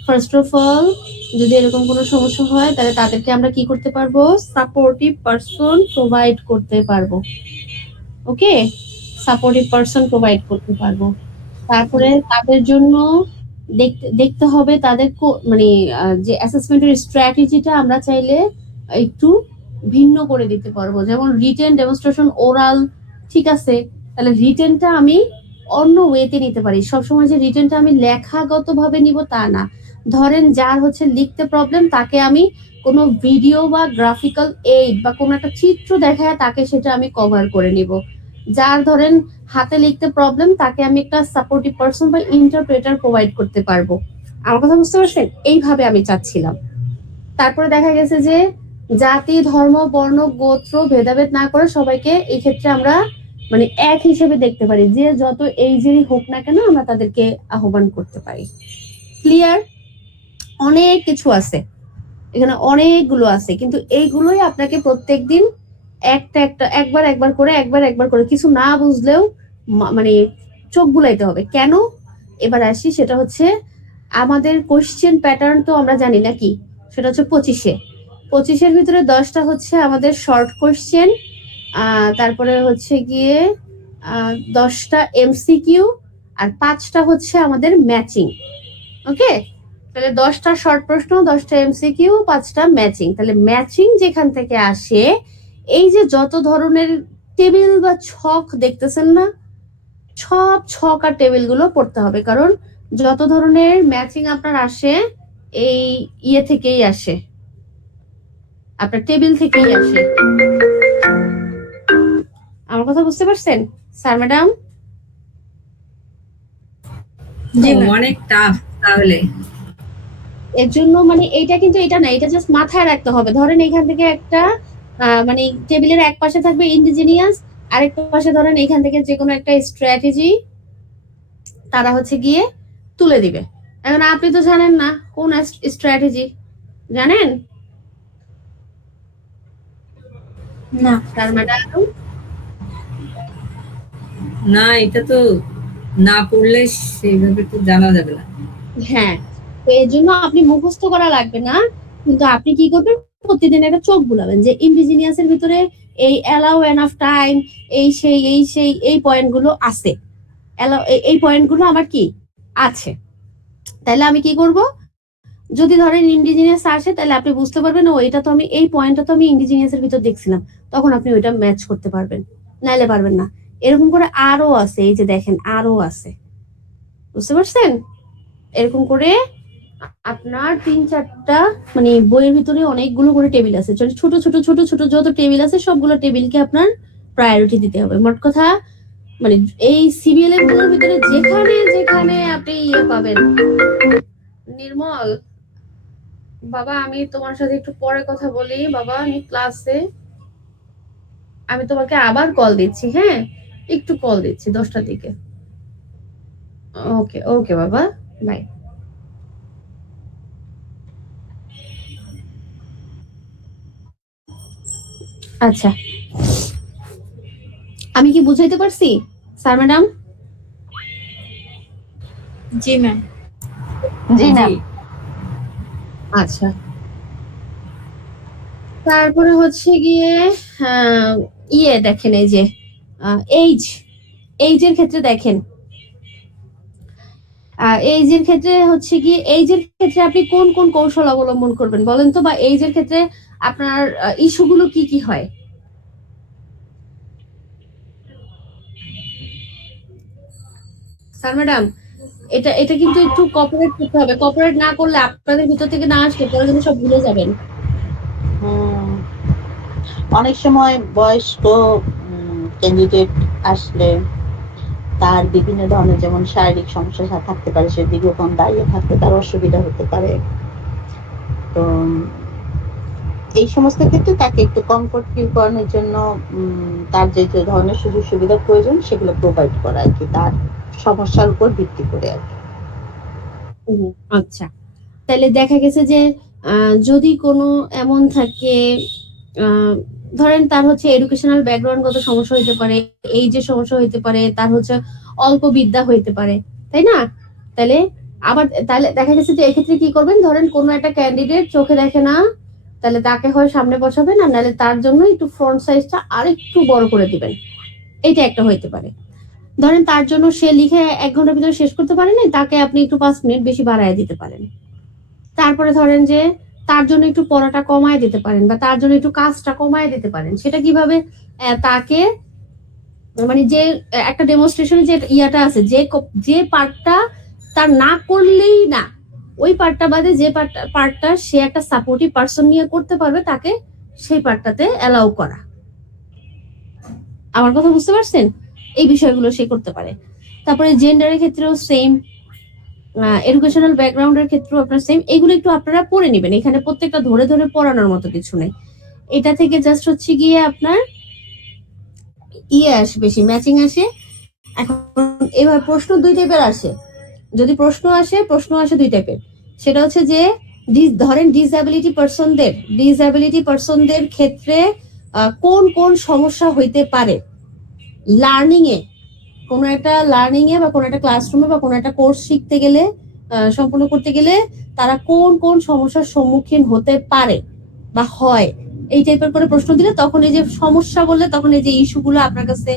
ফার্স্ট অফ অল যদি এরকম কোনো সমস্যা হয় তাহলে তাদেরকে আমরা কি করতে পারবো, সাপোর্টিভ পারসন প্রোভাইড করতে পারবো। ওকে, সাপোর্টিভ পারসন প্রোভাইড করতে পারবো। তারপরে তাদের জন্য দেখতে হবে তাদের মানে যে অ্যাসেসমেন্টের স্ট্র্যাটেজিটা আমরা চাইলে একটু ভিন্ন করে দিতে পারবো। যেমন রিটেন, ডেমনস্ট্রেশন, ওরাল, ঠিক আছে, তাহলে রিটেনটা আমি অন্য ওয়েতে নিতে পারি। সবসময় যে রিটেনটা আমি লেখাগত ভাবে নিব তা না। ধরেন যার হচ্ছে লিখতে প্রবলেম, তাকে আমি কোনো ভিডিও বা গ্রাফিক্যাল এইড বা কোনো একটা চিত্র দেখায় তাকে সেটা আমি কভার করে নিব। যার ধরেন হাতে লিখতে প্রবলেম, তাকে আমি একটা সাপোর্টিভ পারসন বা ইন্টারপ্রেটার প্রোভাইড করতে পারবো। আমার কথা বুঝতে পারছেন? এইভাবে আমি চাচ্ছিলাম। তারপরে দেখা গেছে যে জাতি, ধর্ম, বর্ণ, গোত্র ভেদাভেদ না করে সবাইকে এই ক্ষেত্রে আমরা মানে এক হিসেবে দেখতে পারি। যে যত এইজেরই হোক না কেন আমরা তাদেরকে আহ্বান করতে পারি। ক্লিয়ার? অনেক কিছু আছে এখানে, অনেকগুলো আছে, কিন্তু এইগুলোই আপনাকে প্রত্যেকদিন একবার করে কিছু না বুঝলেও মানে চোখ বুলাইতে হবে। কেন? এবার আসি, সেটা হচ্ছে আমাদের কোশ্চেন প্যাটার্ন তো আমরা জানি নাকি, সেটা হচ্ছে 25-এর ভিতরে 10টা হচ্ছে আমাদের শর্ট কোশ্চেন, তারপরে হচ্ছে গিয়ে 10টা এমসিকিউ, আর 5টা হচ্ছে আমাদের ম্যাচিং। ওকে, তাহলে 10টা শর্ট প্রশ্ন, 10টা এমসিকিউ, 5টা ম্যাচিং। তাহলে ম্যাচিং যেখান থেকে আসে, এই যে যত ধরনের টেবিল বা ছক দেখতেছেন না, সব ছক আর টেবিল গুলো পড়তে হবে। কারণ যত ধরনের ম্যাচিং আপনার আসে এই ইয়ে থেকেই আসে, আপনার টেবিল থেকেই আসে। আমার কথা বুঝতে পারছেন স্যার, ম্যাডাম? অনেক টাফ তাহলে। এর জন্য মানে এইটা কিন্তু এটা না, এটা জাস্ট মাথায় রাখতে হবে। ধরেন এখান থেকে একটা মানে টেবিলের এক পাশে থাকবে ইন্ডিজিনিয়াস, আরেক পাশে ধরেন এখান থেকে যে কোনো একটা স্ট্র্যাটেজি তারা হচ্ছে গিয়ে তুলে দিবে। এখন আপনি তো জানেন না কোন স্ট্র্যাটেজি, জানেন না স্যার, ম্যাডাম? না, এটা তো না পড়লে সেইভাবে তো জানা যাবে না। হ্যাঁ, তো এর জন্য আপনি মুখস্থ করা লাগবে না, কিন্তু আপনি কি করবেন, প্রতিদিন একটা চোখ বুলাবেন যে ইন্ডিজিনিয়াসের ভিতরে এই অ্যালাউ এনাফ টাইম, এই সেই এই পয়েন্টগুলো আছে, এই পয়েন্টগুলো আমার কি আছে, তাহলে আমি কি করব, যদি ধরেন ইন্ডিজিনিয়াস আসে তাহলে আপনি বুঝতে পারবেন ও এটা তো আমি এই পয়েন্টটা তো আমি ইন্ডিজিনিয়াস এর ভিতর দেখছিলাম, তখন আপনি ওইটা ম্যাচ করতে পারবেন, নাইলে পারবেন না। এরকম করে আরো আছে, এই যে দেখেন আরো আছে, বুঝতে পারছেন? এরকম করে আপনার 3-4টা মানে বইয়ের ভিতরে অনেকগুলো করে টেবিল আছে, ছোট ছোট ছোট ছোট ছোট যত টেবিল আছে সবগুলো টেবিলকে আপনার প্রায়োরিটি দিতে হবে। মোট কথা মানে এই সিবিএলএম গুলোর ভিতরে যেখানে যেখানে আপনি ইয়ে পাবেন। নির্মল বাবা, আমি তোমার সাথে একটু পরে কথা বলি বাবা, আমি ক্লাসে, আমি তোমাকে আবার কল দিচ্ছি, হ্যাঁ একটু কল দিচ্ছি 10টার দিকে। ওকে ওকে বাবা, বাই। আচ্ছা, আমি কি বুঝাইতে পারছি স্যার ম্যাডাম? জি ম্যাম। জি না, আচ্ছা, তারপরে হচ্ছে গিয়ে ইয়ে দেখেন, এই যে এইজের ক্ষেত্রে দেখেন, এইজের ক্ষেত্রে হচ্ছে গিয়ে এইজের ক্ষেত্রে আপনি কোন কোন কৌশল অবলম্বন করবেন বলেন তো, বা এইজের ক্ষেত্রে আপনার ইস্যুগুলো কি কি হয়? স্যার ম্যাডাম, এটা এটা কিন্তু একটু কপারেট করতে হবে, কপারেট না করলে আপনাদের ভিতর থেকে না আসলে পরে কিন্তু সব ভুলে যাবেন। অনেক সময় বয়স্ক ক্যান্ডিডেট আসলে তার বিভিন্ন ধরনের যেমন শারীরিক সমস্যা থাকতে পারে, সে দীর্ঘক্ষণ দাঁড়িয়ে থাকতে তার অসুবিধা হতে পারে। তো এই সমস্ত ক্ষেত্রে তাকে একটু কমফোর্ট ফিল করানোর জন্য তার যে যে ধরনের সুযোগ সুবিধা প্রয়োজন সেগুলো প্রোভাইড করা আর কি, তার সমস্যার উপর ভিত্তি করে আর কি। আচ্ছা, তাহলে দেখা গেছে যে যদি কোনো এমন থাকে, ধরেন তার হচ্ছে এডুকেশনাল ব্যাকগ্রাউন্ডগত সমস্যা হইতে পারে, এই যে সমস্যা হইতে পারে, তার হচ্ছে অল্প বিদ্যা হইতে পারে, তাই না? তাহলে আবার তাহলে দেখা গেছে যে এক্ষেত্রে কি করবেন, ধরেন কোনো একটা ক্যান্ডিডেট চোখে দেখে না, তাহলে তাকে হয় সামনে বসাবেন, আর নাহলে তার জন্য একটু ফ্রন্ট সাইজটা আরেকটু বড় করে দিবেন, এইটা একটা হইতে পারে। ধরেন তার জন্য সে লিখে 1 ঘন্টার ভিতরে শেষ করতে পারেনি, তাকে আপনি একটু 5 মিনিট বেশি বাড়ায় দিতে পারেন। তারপরে ধরেন যে তার জন্য একটু পড়াটা কমায় দিতে পারেন, বা তার জন্য একটু কাজটা কমায় দিতে পারেন। সেটা কিভাবে? তাকে মানে যে একটা ডেমনস্ট্রেশনে যে ইয়াটা আছে, যে পার্টটা তার না করলেই না, ওই পার্টটা বাদে যে পার্টটা সে একটা সাপোর্টিভ পার্সন নিয়ে করতে পারবে, তাকে সেই পার্টটাতে অ্যালাউ করা। আমার কথা বুঝতে পারছেন? এই বিষয়গুলো সে করতে পারে। তারপরে জেন্ডারের ক্ষেত্রেও সেম, এডুকেশনাল ব্যাকগ্রাউন্ডের ক্ষেত্রেও আপনার সেম। এগুলো একটু আপনারা পড়ে নেবেন, এখানে প্রত্যেকটা ধরে ধরে পড়ানোর মতো কিছু নেই। এটা থেকে জাস্ট হচ্ছে গিয়ে আপনার ইয়ে আসে, বেশি ম্যাচিং আসে। এখন এবার প্রশ্ন 2 টাইপের আসে, যদি প্রশ্ন আসে 2 টাইপের। সেটা হচ্ছে যে ধরেন ডিসএবিলিটি পার্সনদের ক্ষেত্রে কোন কোন সমস্যা হইতে পারে লার্নিং এ, কোনো একটা লার্নিং এ বা কোনো একটা ক্লাসরুমে বা কোনো একটা কোর্স শিখতে গেলে, সম্পূর্ণ করতে গেলে তারা কোন কোন সমস্যার সম্মুখীন হতে পারে বা হয়, এই টাইপের করে প্রশ্ন দিলে তখন এই যে সমস্যা বললে তখন এই যে ইস্যুগুলো আপনার কাছে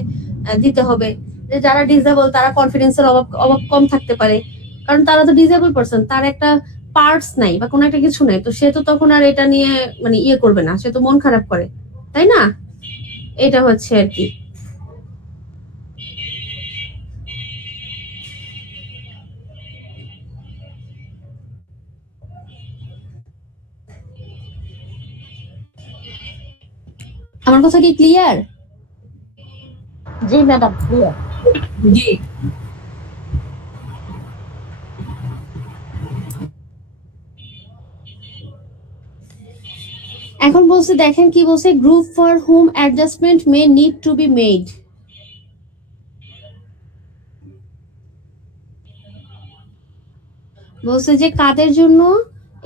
দিতে হবে। যে যারা ডিসেবল তারা কনফিডেন্সের অভাব কম থাকতে পারে, কারণ তারা তো ডিসেবল পারসন, তার একটা পার্টস নাই বা কোনো একটা কিছু নাই, তো সে তো তখন আর এটা নিয়ে মানে ইয়ে করবে না, সে তো মন খারাপ করে, তাই না? এটা হচ্ছে আর কি। আমার কথা কি ক্লিয়ার? জি ম্যাডাম, ক্লিয়ার। জি। এখন বলছে, দেখেন কি বলছে, group for home adjustment may need to be made. বলছে যে কাদের জন্য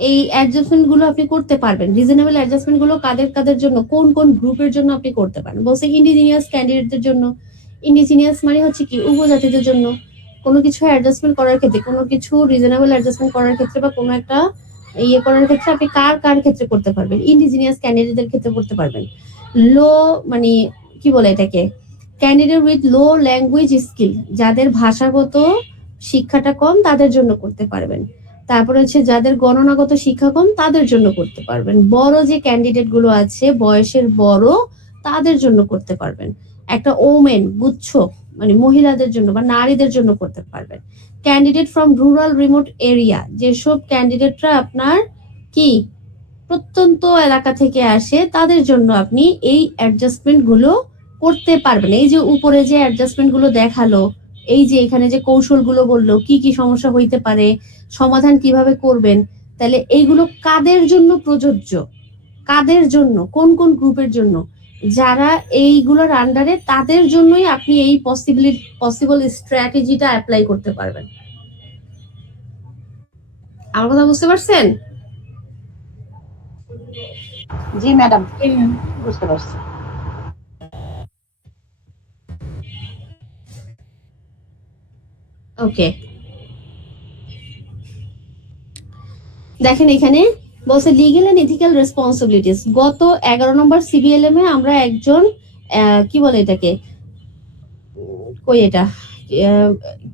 এই অ্যাডজাস্টমেন্ট গুলো আপনি করতে পারবেন, রিজনেবল অ্যাডজাস্টমেন্ট গুলো কাদের কাদের জন্য, কোন কোন গ্রুপের জন্য আপনি করতে পারেন। বলছে ইন্ডিজিনিয়াস ক্যান্ডিডেটদের জন্য, ইন্ডিজিনিয়াস মানে হচ্ছে কি উপজাতিদের জন্য কোনো কিছু অ্যাডজাস্টমেন্ট করার ক্ষেত্রে, কোনো কিছু রিজনেবল অ্যাডজাস্টমেন্ট করার ক্ষেত্রে বা কোনো একটা ইয়ে করার ক্ষেত্রে আপনি কার কার ক্ষেত্রে করতে পারবেন, ইন্ডিজিনিয়াস ক্যান্ডিডেটদের ক্ষেত্রে করতে পারবেন। লো মানে কি বলে এটাকে, candidate with low language skill, যাদের ভাষাগত শিক্ষাটা কম তাদের জন্য করতে পারবেন। তারপরে হচ্ছে যাদের গণনাগত শিক্ষা কম তাদের জন্য করতে পারবেন। বড় যে ক্যান্ডিডেট গুলো আছে বয়সের বড় তাদের জন্য করতে পারবেন। একটা ওমেন গুচ্ছ মানে মহিলাদের জন্য বা নারীদের জন্য করতে পারবেন। Candidate from rural remote area, যেসব ক্যান্ডিডেটরা আপনার কি প্রত্যন্ত এলাকা থেকে আসে তাদের জন্য আপনি এই অ্যাডজাস্টমেন্ট গুলো করতে পারবেন। এই যে উপরে যে অ্যাডজাস্টমেন্ট গুলো দেখালো, এই যে এখানে যে কৌশলগুলো বললো কি কি সমস্যা হইতে পারে, সমাধান কিভাবে করবেন, তাহলে এইগুলো কাদের জন্য প্রযোজ্য, কাদের জন্য, কোন কোন গ্রুপের জন্য, যারা এইগুলোর আন্ডারে তাদের জন্যই আপনি এই পসিবল স্ট্র্যাটেজিটা অ্যাপ্লাই করতে পারবেন। আমার কথা বুঝতে পারছেন? জি ম্যাডাম, বুঝতে পারছি। ওকে, দেখেন এখানে বলছে লিগ্যাল এন্ড এথিক্যাল রেসপন্সিবিলিটিস। গত 11 নম্বর সিবিএলএম এ আমরা একজন কি বলে এটাকে, কই এটা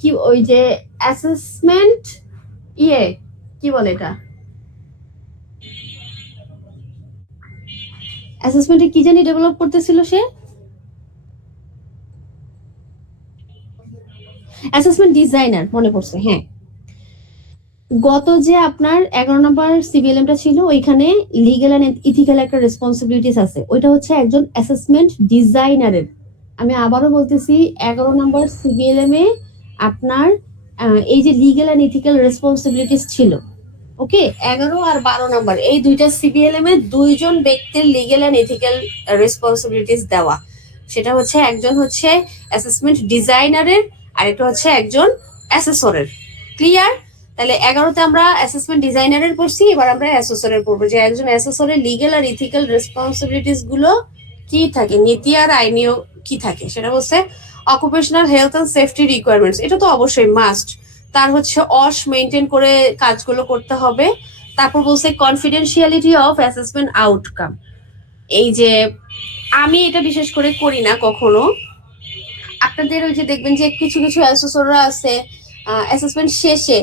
কি ওই যে অ্যাসেসমেন্ট কি বলে এটা, অ্যাসেসমেন্টে কি জানি ডেভেলপ করতেছিল সে, অ্যাসেসমেন্ট ডিজাইনার মনে পড়ছে। হ্যাঁ, গত যে আপনার 11 নম্বর সিবিএলএমটা ছিল ওইখানে লিগ্যাল এন্ড ইথিক্যাল একটা রেসপন্সিবিলিটিস আছে, ওইটা হচ্ছে একজন অ্যাসেসমেন্ট ডিজাইনারের। আমি আবারও বলতেছি 11 নম্বর সিবিএলএম এ আপনার এই যে লিগ্যাল এন্ড ইথিক্যাল রেসপন্সিবিলিটিস ছিল, ওকে, 11 আর 12 নম্বর এই দুইটা সিবিএলএম এ দুইজন ব্যক্তির লিগ্যাল এন্ড ইথিক্যাল রেসপন্সিবিলিটিস দেওয়া। সেটা হচ্ছে একজন হচ্ছে অ্যাসেসমেন্ট ডিজাইনারের আর একটা হচ্ছে একজন অ্যাসেসরের। ক্লিয়ার? তাহলে 11তে আমরা অ্যাসেসমেন্ট ডিজাইনারের পড়ছি, এবার আমরা অ্যাসেসরের পড়বো যে একজন অ্যাসেসরের লিগ্যাল আর ইথিক্যাল রেসপন্সিবিলিটিস গুলো কি থাকে, নীতি আর আইনীয় কি থাকে। সেটা হচ্ছে occupational health and safety requirements, এটা তো অবশ্যই মাস্ট। তার হচ্ছে অস মেনটেন করে কাজগুলো করতে হবে। তারপর বলছে কনফিডেন্সিয়ালিটি অফ অ্যাসেসমেন্ট আউটকাম। এই যে আমি এটা বিশেষ করে করি না কখনো, আপনাদের ওই যে দেখবেন যে কিছু কিছু অ্যাসেসররা আছে অ্যাসেসমেন্ট শেষে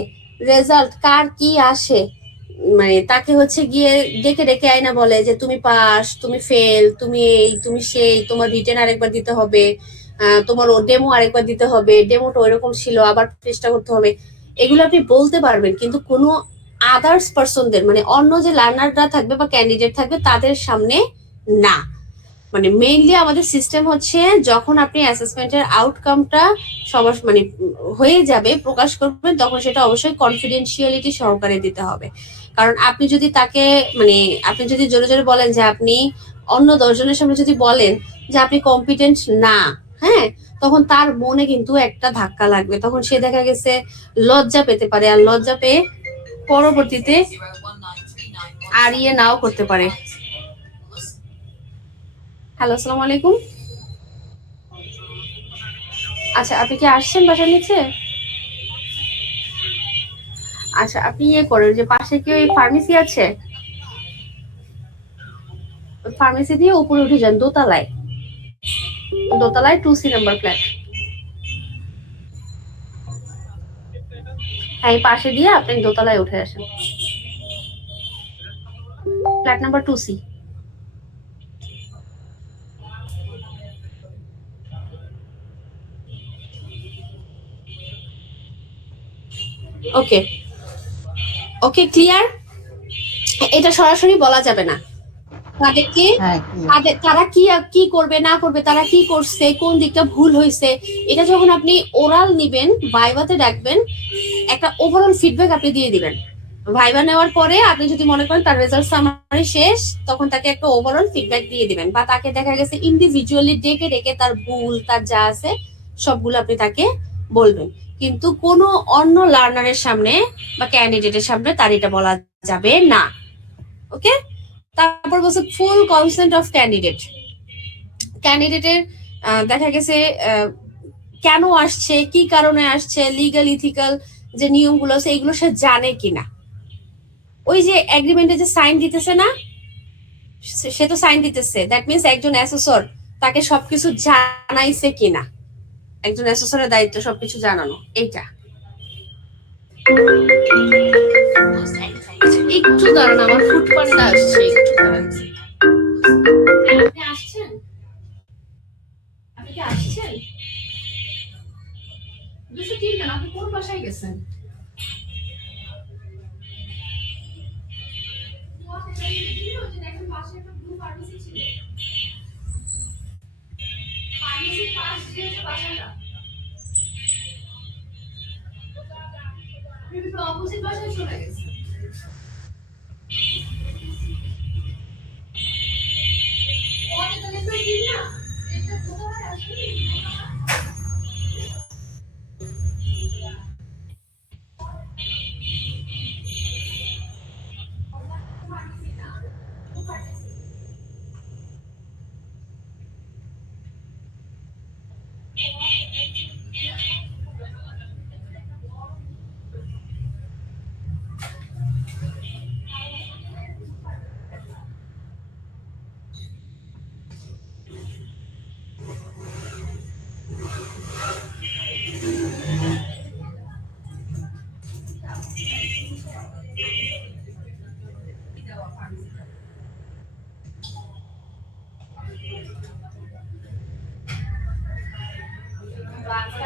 রেজাল্ট কার কি আসে মানে তাকে হচ্ছে গিয়ে ডেকে ডেকে আয়না বলে যে তুমি পাস, তুমি ফেল, তুমি এই তুমি সেই, তোমার রিটেন আরেকবার দিতে হবে, তোমার ডেমো আরেকবার দিতে হবে, ডেমোটা ওইরকম ছিল আবার চেষ্টা করতে হবে। এগুলো আপনি বলতে পারবেন, কিন্তু কোনো আদার্স পার্সনদের মানে অন্য যে লার্নাররা থাকবে বা ক্যান্ডিডেট থাকবে তাদের সামনে না। মানে মেইনলি আমাদের সিস্টেম হচ্ছে যখন আপনি অ্যাসেসমেন্টের আউটকামটা সবার মানে হয়ে যাবে প্রকাশ করবেন, তখন সেটা অবশ্যই কনফিডেন্সিয়ালিটি সহকারে দিতে হবে। কারণ আপনি যদি তাকে মানে আপনি যদি জোরে জোরে বলেন যে আপনি অন্য 10 জনের সামনে যদি বলেন যে আপনি কম্পিটেন্ট না, হ্যাঁ, তখন তার মনে কিন্তু একটা ধাক্কা লাগবে, তখন সে দেখা গেছে লজ্জা পেতে পারে, আর লজ্জা পেয়ে পরবর্তীতে আর নাও করতে পারে। হ্যালো, আসসালামু আলাইকুম। আচ্ছা, আপনি কি আসছেন বাসার নিচে? আচ্ছা, আপনি করেন যে পাশে কি ওই ফার্মেসি আছে, ফার্মেসি দিয়ে উপরে উঠে যান দোতলায়, দোতলায় 2C নাম্বার ফ্ল্যাট। হ্যাঁ, এই পাশে দিয়ে আপনি দোতলায় উঠে আসেন, ফ্ল্যাট নাম্বার 2C। ওকে ওকে, ক্লিয়ার? এটা সরাসরি বলা যাবে না তাদেরকে, তারা কি কি করবে না করবে, তারা কি করছে, কোন দিকটা ভুল হয়েছে, এটা যখন আপনি ওরাল নিবেন, ভাইভাতে ডাকবেন, একটা ওভারঅল ফিডব্যাক আপনি দিয়ে দিবেন। ভাইভা নেওয়ার পরে আপনি যদি মনে করেন তার রেজাল্ট সামারি শেষ, তখন তাকে একটা ওভারঅল ফিডব্যাক দিয়ে দিবেন, বা তাকে দেখা গেছে ইন্ডিভিজুয়ালি ডেকে ডেকে তার ভুল তার যা আছে সবগুলো আপনি তাকে বলবেন। কিন্তু কোনো অন্য লার্নারের সামনে বা ক্যান্ডিডেটের সামনে তার এটা বলা যাবে না। ওকে, তারপর বলছে ফুল কনসেন্ট অফ ক্যান্ডিডেট। ক্যান্ডিডেটের দেখা গেছে কেন আসছে, কি কারণে আসছে, লিগাল ইথিক্যাল যে নিয়মগুলো আছে এগুলো সে জানে কিনা। ওই যে এগ্রিমেন্টে যে সাইন দিতেছে না, সে তো সাইন দিতেছে, দ্যাট মিনস একজন অ্যাসেসর তাকে সবকিছু জানাইছে কিনা। একজন অ্যাসেসরের দায়িত্ব সবকিছু জানানো, এইটা একটু দাঁড়ান, আমার ফুড পান্ডা আসছে, একটু দাঁড়ান। আপনি আসছেন? আপনি কি আসছেন? 203 কেন? আপনি কোন বাসায় গেছেন? অপোজিট বাসায় চলে গেছে।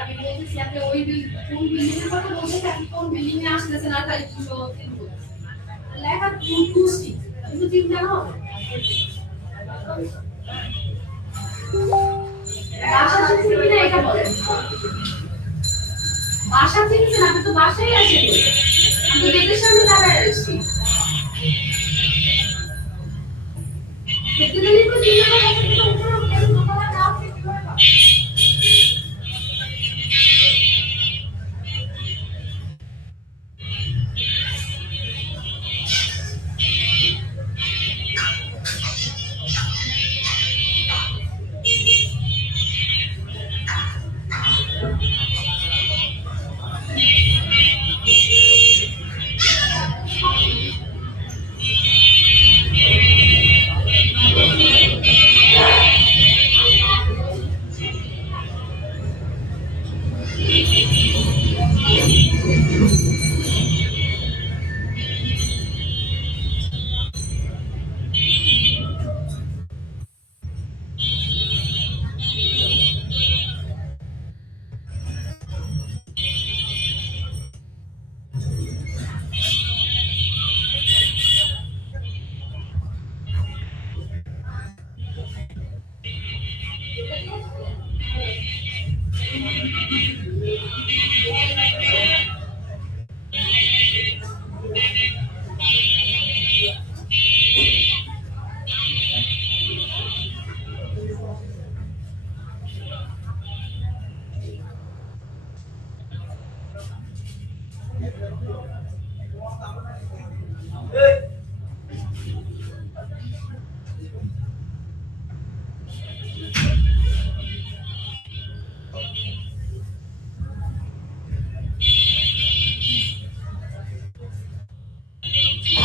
আমি বলতেছি আপনি ওই কোন বিল্ডিং এর কথা বলছেন, আপনি কোন বিল্ডিং এ আসতেছেন আর তাই লেখা 226 কিন্তু ঠিক জানো বাসা চিনছেন কিনা এটা বলেন। বাসা চিনছেন? আপনি তো বাসায় আছেন, আমি গেটের সামনে দাঁড়ায় আছি। দেখতে দিলি তো চিন্তা করতে তো উপরে উঠে দোতলা না আপনি কিভাবে পাবেন?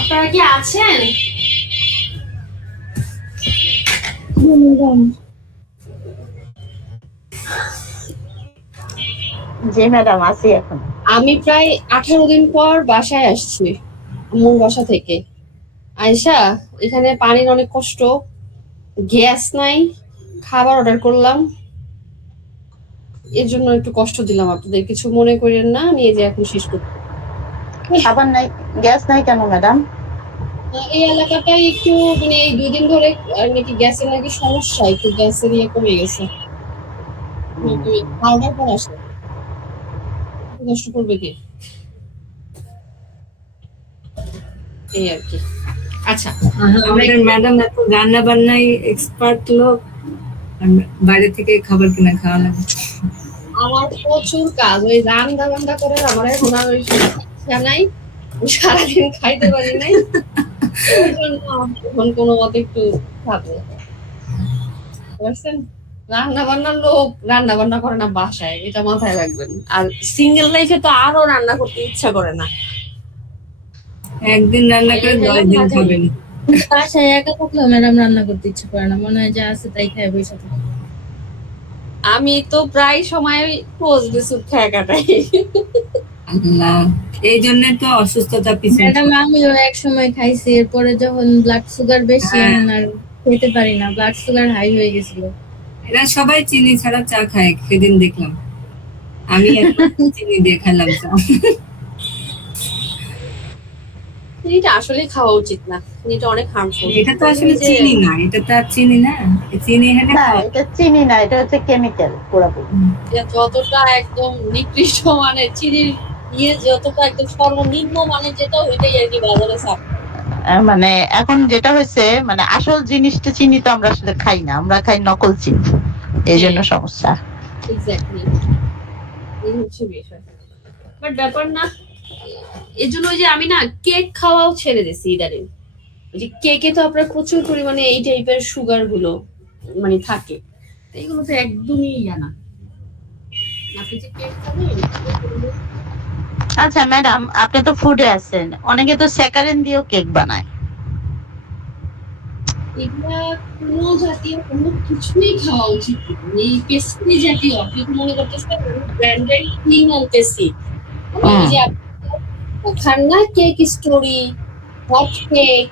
আপনারা কি আছেন? জি ম্যাডাম, আছি এখন। আমি প্রায় 18 দিন পর বাসায় আসছি, আম্মুর বাসা থেকে। আয়শা, এখানে পানির অনেক কষ্ট, গ্যাস নাই, খাবার অর্ডার করলাম, এর জন্য একটু কষ্ট দিলাম আপনাদের, কিছু মনে করেন না, নিয়ে যে এখন শেষ করতে। খাবার নাই, গ্যাস নাই কেন ম্যাডাম? এই এলাকাটায় একটু মানে এই 2 দিন ধরে নাকি গ্যাসের নাকি সমস্যা, একটু গ্যাসের ইয়ে কমে গেছে। অর্ডার করে আসে, কষ্ট করবে কে, এই আর কি। আচ্ছা, আমাদের ম্যাডাম এত রান্না বান্নায় এক্সপার্ট লোক, বাইরে থেকে খাবার কিনে খাওয়া লাগে। আমার প্রচুর কাজ, ওই রান্না বান্না করে আমার এখন আর ওই ইচ্ছা নাই, সারাদিন খাইতে পারি নাই, ওই জন্য এখন কোনো মতে একটু খাবো, বুঝছেন? রান্না বান্নার লোক রান্না বান্না করে না বাসায়, এটা মাথায় রাখবেন। আর সিঙ্গেল লাইফে তো আরো রান্না করতে ইচ্ছা করে না। একদিন রান্না করে 10 দিন খাবেন। বাসায় একা থাকলেও ম্যাডাম রান্না করতে ইচ্ছে করে না, মনে হয় যা আছে তাই খাই বসে থাকি। আমি তো প্রায় সময় ক্লোজ বিস্কুট খেয়ে কাটাই। আল্লাহ, এই জন্য তো অসুস্থতা পিছনে। ম্যাডাম আমিও এক সময় খাইছি, এরপরে যখন ব্লাড সুগার বেশি হ্যাঁ। এখন আর খেতে পারি না, ব্লাড সুগার হাই হয়ে গেছিল। এরা সবাই চিনি ছাড়া চা খায়, সেদিন দেখলাম। আমি একমাত্র চিনি দিয়ে খেলাম চা। চিনিটা আসলে খাওয়া উচিত না, চিনিটা অনেক হার্মফুল। এটা তো আসলে চিনি না, এটা তো আর চিনি না, চিনি এখানে না, এটা চিনি না, এটা হচ্ছে কেমিক্যাল পুরোপুরি। যতটা একদম নিকৃষ্ট মানে চিনির যতটা একদম সর্বনিম্ন মানে যেটা ওইটাই আর কি বাজারে সাপ। মানে এখন যেটা হয়েছে, মানে আসল জিনিসটা চিনি তো আমরা আসলে খাই না, আমরা খাই নকল চিনি, এই জন্য সমস্যা। এক্স্যাক্টলি, এই হচ্ছে বিষয়। বাট ব্যাপার না, এর জন্য ওই যে আমি না কেক খাওয়াও ছেড়ে দিছি ইদানিং। ওই যে কেকে তো আপনার প্রচুর পরিমাণে এই টাইপের সুগার গুলো মানে থাকে, এইগুলো তো একদমই না। আপনি যে কেক খাবেন, আচ্ছা ম্যাডাম, আপনি তো ফুডে আছেন, অনেকে তো স্যাকারিন দিয়েও কেক বানায়। এগুলা কোনো জাতীয় কোনো কিছুই খাওয়া উচিত না। এই পেস্ট্রি জাতীয় আপনি তো মনে করতেছেন ব্র্যান্ডেড ক্লিন আনতেছি, এই যে আপনি খান না কেক স্টোরি, হট কেক,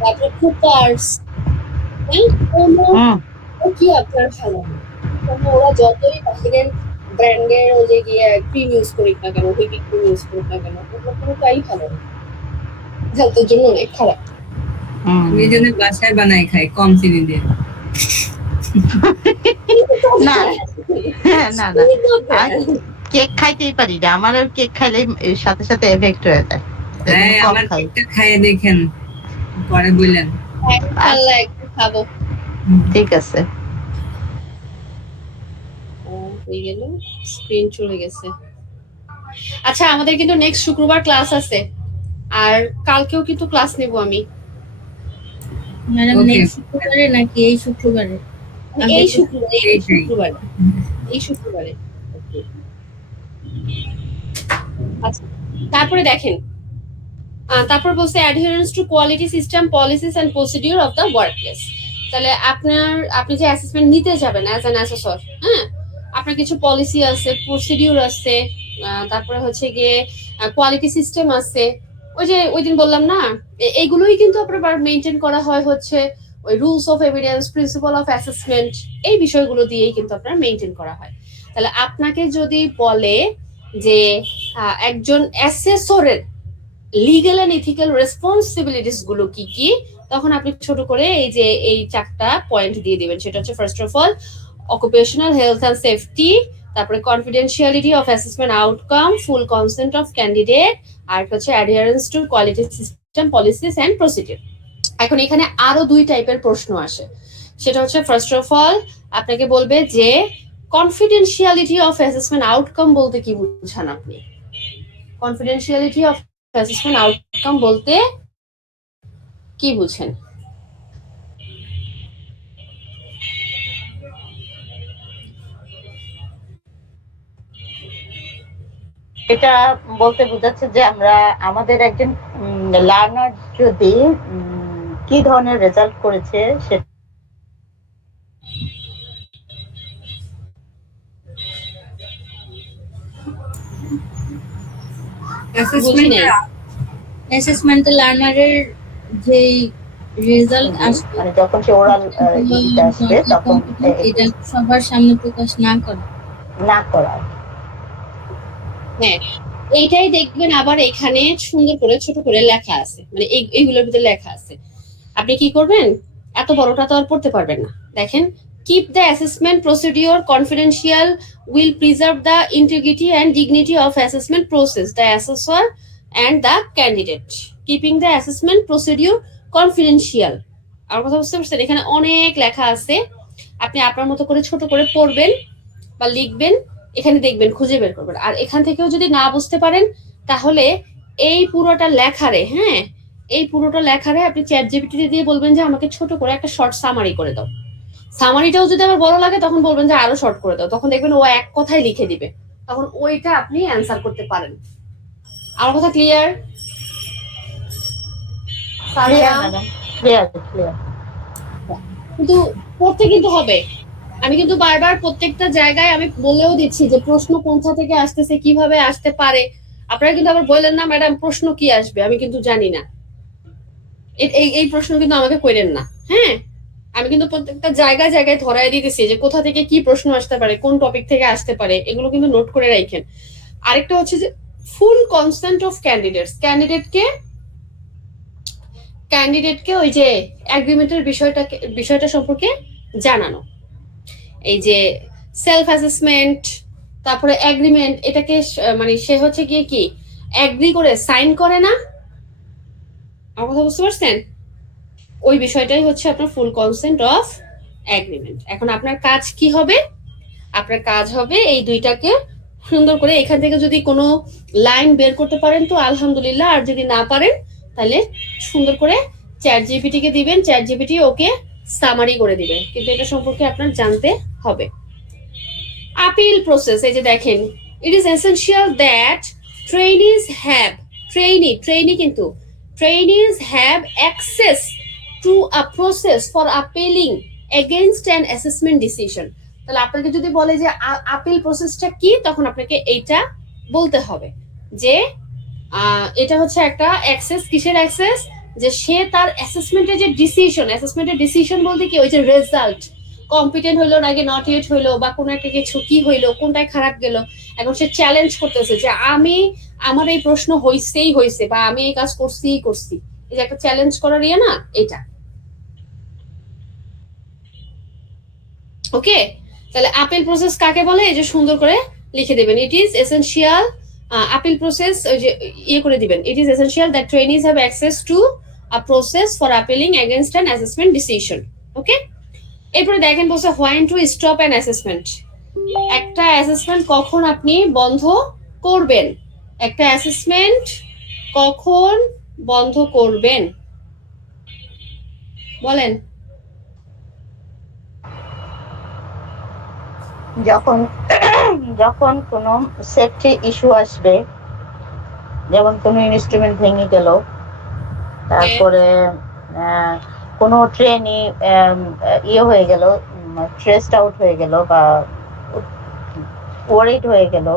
তারপরে কুকার্স, কোনো কি আপনার ভালো না। কারণ ওরা যতই বাহিরের ব্র্যান্ডের ওই যে গিয়ে ক্রিম ইউজ করি না কেন, হুইপিং ক্রিম ইউজ করি না কেন, ওগুলো কোনোটাই ভালো না, হেলথের জন্য অনেক খারাপ। আমি এই জন্য বাসায় বানাই খাই কম চিনি দিয়ে। না না না, কেক খাইতেই পারি না, আমার কেক খাইলে সাথে সাথে এফেক্ট হয়ে যায়। হ্যাঁ, কম আমার খাই। কেকটা খাইয়ে দেখেন, পরে বললেন। আল্লাহ একটু খাবো। ঠিক আছে। হয়ে গেল, স্ক্রিন চলে গেছে। আচ্ছা, আমাদের কিন্তু নেক্সট শুক্রবার ক্লাস আছে, আর কালকেও কিন্তু ক্লাস নেব আমি। Madam Okay. নেক্সট শুক্রবারে নাকি এই শুক্রবারে? এই শুক্রবারে, এই এইটাই। শুক্রবারে, এই শুক্রবারে। Okay. আচ্ছা, তারপরে দেখেন, তারপর বলছে adherence to quality system policies and procedure of the workplace. তাহলে আপনি যে অ্যাসেসমেন্ট নিতে যাবেন অ্যাজ অ্যান অ্যাসেসর, হ্যাঁ, আপনার কিছু পলিসি আছে, প্রসিডিউর আছে, তারপরে হচ্ছে গিয়ে কোয়ালিটি সিস্টেম আছে। ওই যে ওই দিন বললাম না, এইগুলোই কিন্তু আপনার মেনটেন করা হয় হচ্ছে ওই rules of evidence, principal of assessment, এই বিষয়গুলো দিয়েই কিন্তু আপনার মেনটেন করা হয়। তাহলে আপনাকে যদি বলে যে একজন অ্যাসেসরের লিগ্যাল এন্ড ইথিক্যাল রেসপন্সিবিলিটিস গুলো কি কি, তখন আপনি ছোট করে এই যে এই চারটা পয়েন্ট দিয়ে দিবেন। সেটা হচ্ছে first of all occupational health and safety, তারপরে confidentiality of assessment outcome, full consent of candidate, আর হচ্ছে adherence to quality system policies and procedure. এখন এখানে আরো দুই টাইপের প্রশ্ন আসে। সেটা হচ্ছে ফার্স্ট অফ অল আপনাকে বলবে যে কনফিডেন্সিয়ালিটি অফ অ্যাসেসমেন্ট আউটকাম বলতে কি বুঝান আপনি? কনফিডেন্সিয়ালিটি অফ অ্যাসেসমেন্ট আউটকাম বলতে কি বুঝেন? এটা বলতে বোঝাচ্ছে যে আমরা আমাদের একজন লার্নার যদি কি ধরনের রেজাল্ট করেছে সেটা অ্যাসেসমেন্টে লার্নারের যে রেজাল্ট আসবে, মানে যখন সে ওরাল আসবে তখন এটা সবার সামনে প্রকাশ না করা। না করা। হ্যাঁ, এইটাই দেখবেন আবার এখানে সুন্দর করে ছোট করে লেখা আছে, মানে এইগুলোর ভিতরে লেখা আছে। আপনি কি করবেন, এত বড়টা তো আর পড়তে পারবেন না। দেখেন, keep the assessment procedure confidential, will preserve the integrity and dignity of assessment process, the assessor and the candidate. Keeping the assessment procedure confidential. আর কথা বুঝতে পারছেন? এখানে অনেক লেখা আছে, আপনি আপনার মতো করে ছোট করে পড়বেন বা লিখবেন, এখানে দেখবেন, খুঁজে বের করবেন। আর এখান থেকেও যদি না বুঝতে পারেন, তাহলে এই পুরোটা লেখারে, হ্যাঁ, এই পুরোটা লেখারে আপনি চ্যাট জিপিটি দিয়ে বলবেন যে আমাকে ছোট করে একটা শর্ট সামারি করে দাও। সামারিটাও যদি আমার বড় লাগে তখন বলবেন যে আরো শর্ট করে দাও, তখন দেখবেন ও এক কথায় লিখে দিবে, তখন ওইটা আপনি অ্যান্সার করতে পারেন। আমার কথা ক্লিয়ার? কিন্তু পড়তে কিন্তু হবে। আমি কিন্তু বারবার প্রত্যেকটা জায়গায় আমি বলেও দিচ্ছি যে প্রশ্ন কোথা থেকে আসতেছে, কিভাবে আসতে পারে, আপনারা কিন্তু আবার বললেন না ম্যাডাম প্রশ্ন কি আসবে, আমি কিন্তু জানি না। এই প্রশ্ন কিন্তু আমাকে কইরেন না, হ্যাঁ? আমি কিন্তু প্রত্যেকটা জায়গায় জায়গায় ধরায় দিতেছি যে কোথা থেকে কি প্রশ্ন আসতে পারে, কোন টপিক থেকে আসতে পারে, এগুলো কিন্তু নোট করে রাখেন। আরেকটা হচ্ছে যে ফুল কনসেন্ট অফ ক্যান্ডিডেটকে ওই যে এগ্রিমেন্টের বিষয়টা সম্পর্কে জানানো। এই যে সেলফ অ্যাসেসমেন্ট, তারপরে এগ্রিমেন্ট, এটাকে মানে সে হচ্ছে গিয়ে কি এগ্রি করে সাইন করে না, আমার কথা বুঝতে পারছেন? ওই বিষয়টাই হচ্ছে আপনার ফুল কনসেন্ট অফ এগ্রিমেন্ট। এখন আপনার কাজ কি হবে? আপনার কাজ হবে এই দুইটাকে সুন্দর করে, এখান থেকে যদি কোনো লাইন বের করতে পারেন তো আলহামদুলিল্লাহ, আর যদি না পারেন তাহলে সুন্দর করে চ্যাট জিপিটিকে দিবেন, চ্যাট জিপিটি ওকে সামারি করে দিবে, কিন্তু এটা সম্পর্কে আপনার জানতে হবে। আপিল প্রসেস, এই যে দেখেন, ইট is essential that trainees have access to a process for appealing against an assessment decision। তাহলে আপনাকে যদি বলে যে আপিল প্রসেসটা কি, তখন আপনাকে এইটা বলতে হবে যে এটা হচ্ছে একটা অ্যাক্সেস। কিসের অ্যাক্সেস? যে সে তার অ্যাসেসমেন্টের ডিসিশন বলতে কি, ওই যে রেজাল্ট কম্পিটেন্ট হইলো নাকি নট ইয়েট হইলো, বা কোনো একটা কিছু কি হইলো, কোনটায় খারাপ গেল, এখন সে চ্যালেঞ্জ করতেছে যে আমার এই প্রশ্ন হইছে বা আমি এই কাজ করছি। এই যে একটা চ্যালেঞ্জ করার ইয়ে না, এটা ওকে। তাহলে আপিল প্রসেস কাকে বলে, এই যে সুন্দর করে লিখে দেবেন, it is essential appeal process, ওই যে ইয়ে করে দিবেন, it is essential that trainees have access to a process for appealing against an assessment decision. Okay, এরপরে দেখেন বলছে when to stop an assessment. একটা অ্যাসেসমেন্ট কখন আপনি বন্ধ করবেন, একটা অ্যাসেসমেন্ট কখন বন্ধ করবেন বলেন? যখন কোনো সেফটি ইস্যু আসবে, যেমন কোনো ইনস্ট্রুমেন্ট ভেঙে গেল, তারপরে কোনো ট্রেনই ইয়ে হয়ে গেল, ট্রেসড আউট হয়ে গেল বা ওয়ারিড হয়ে গেল,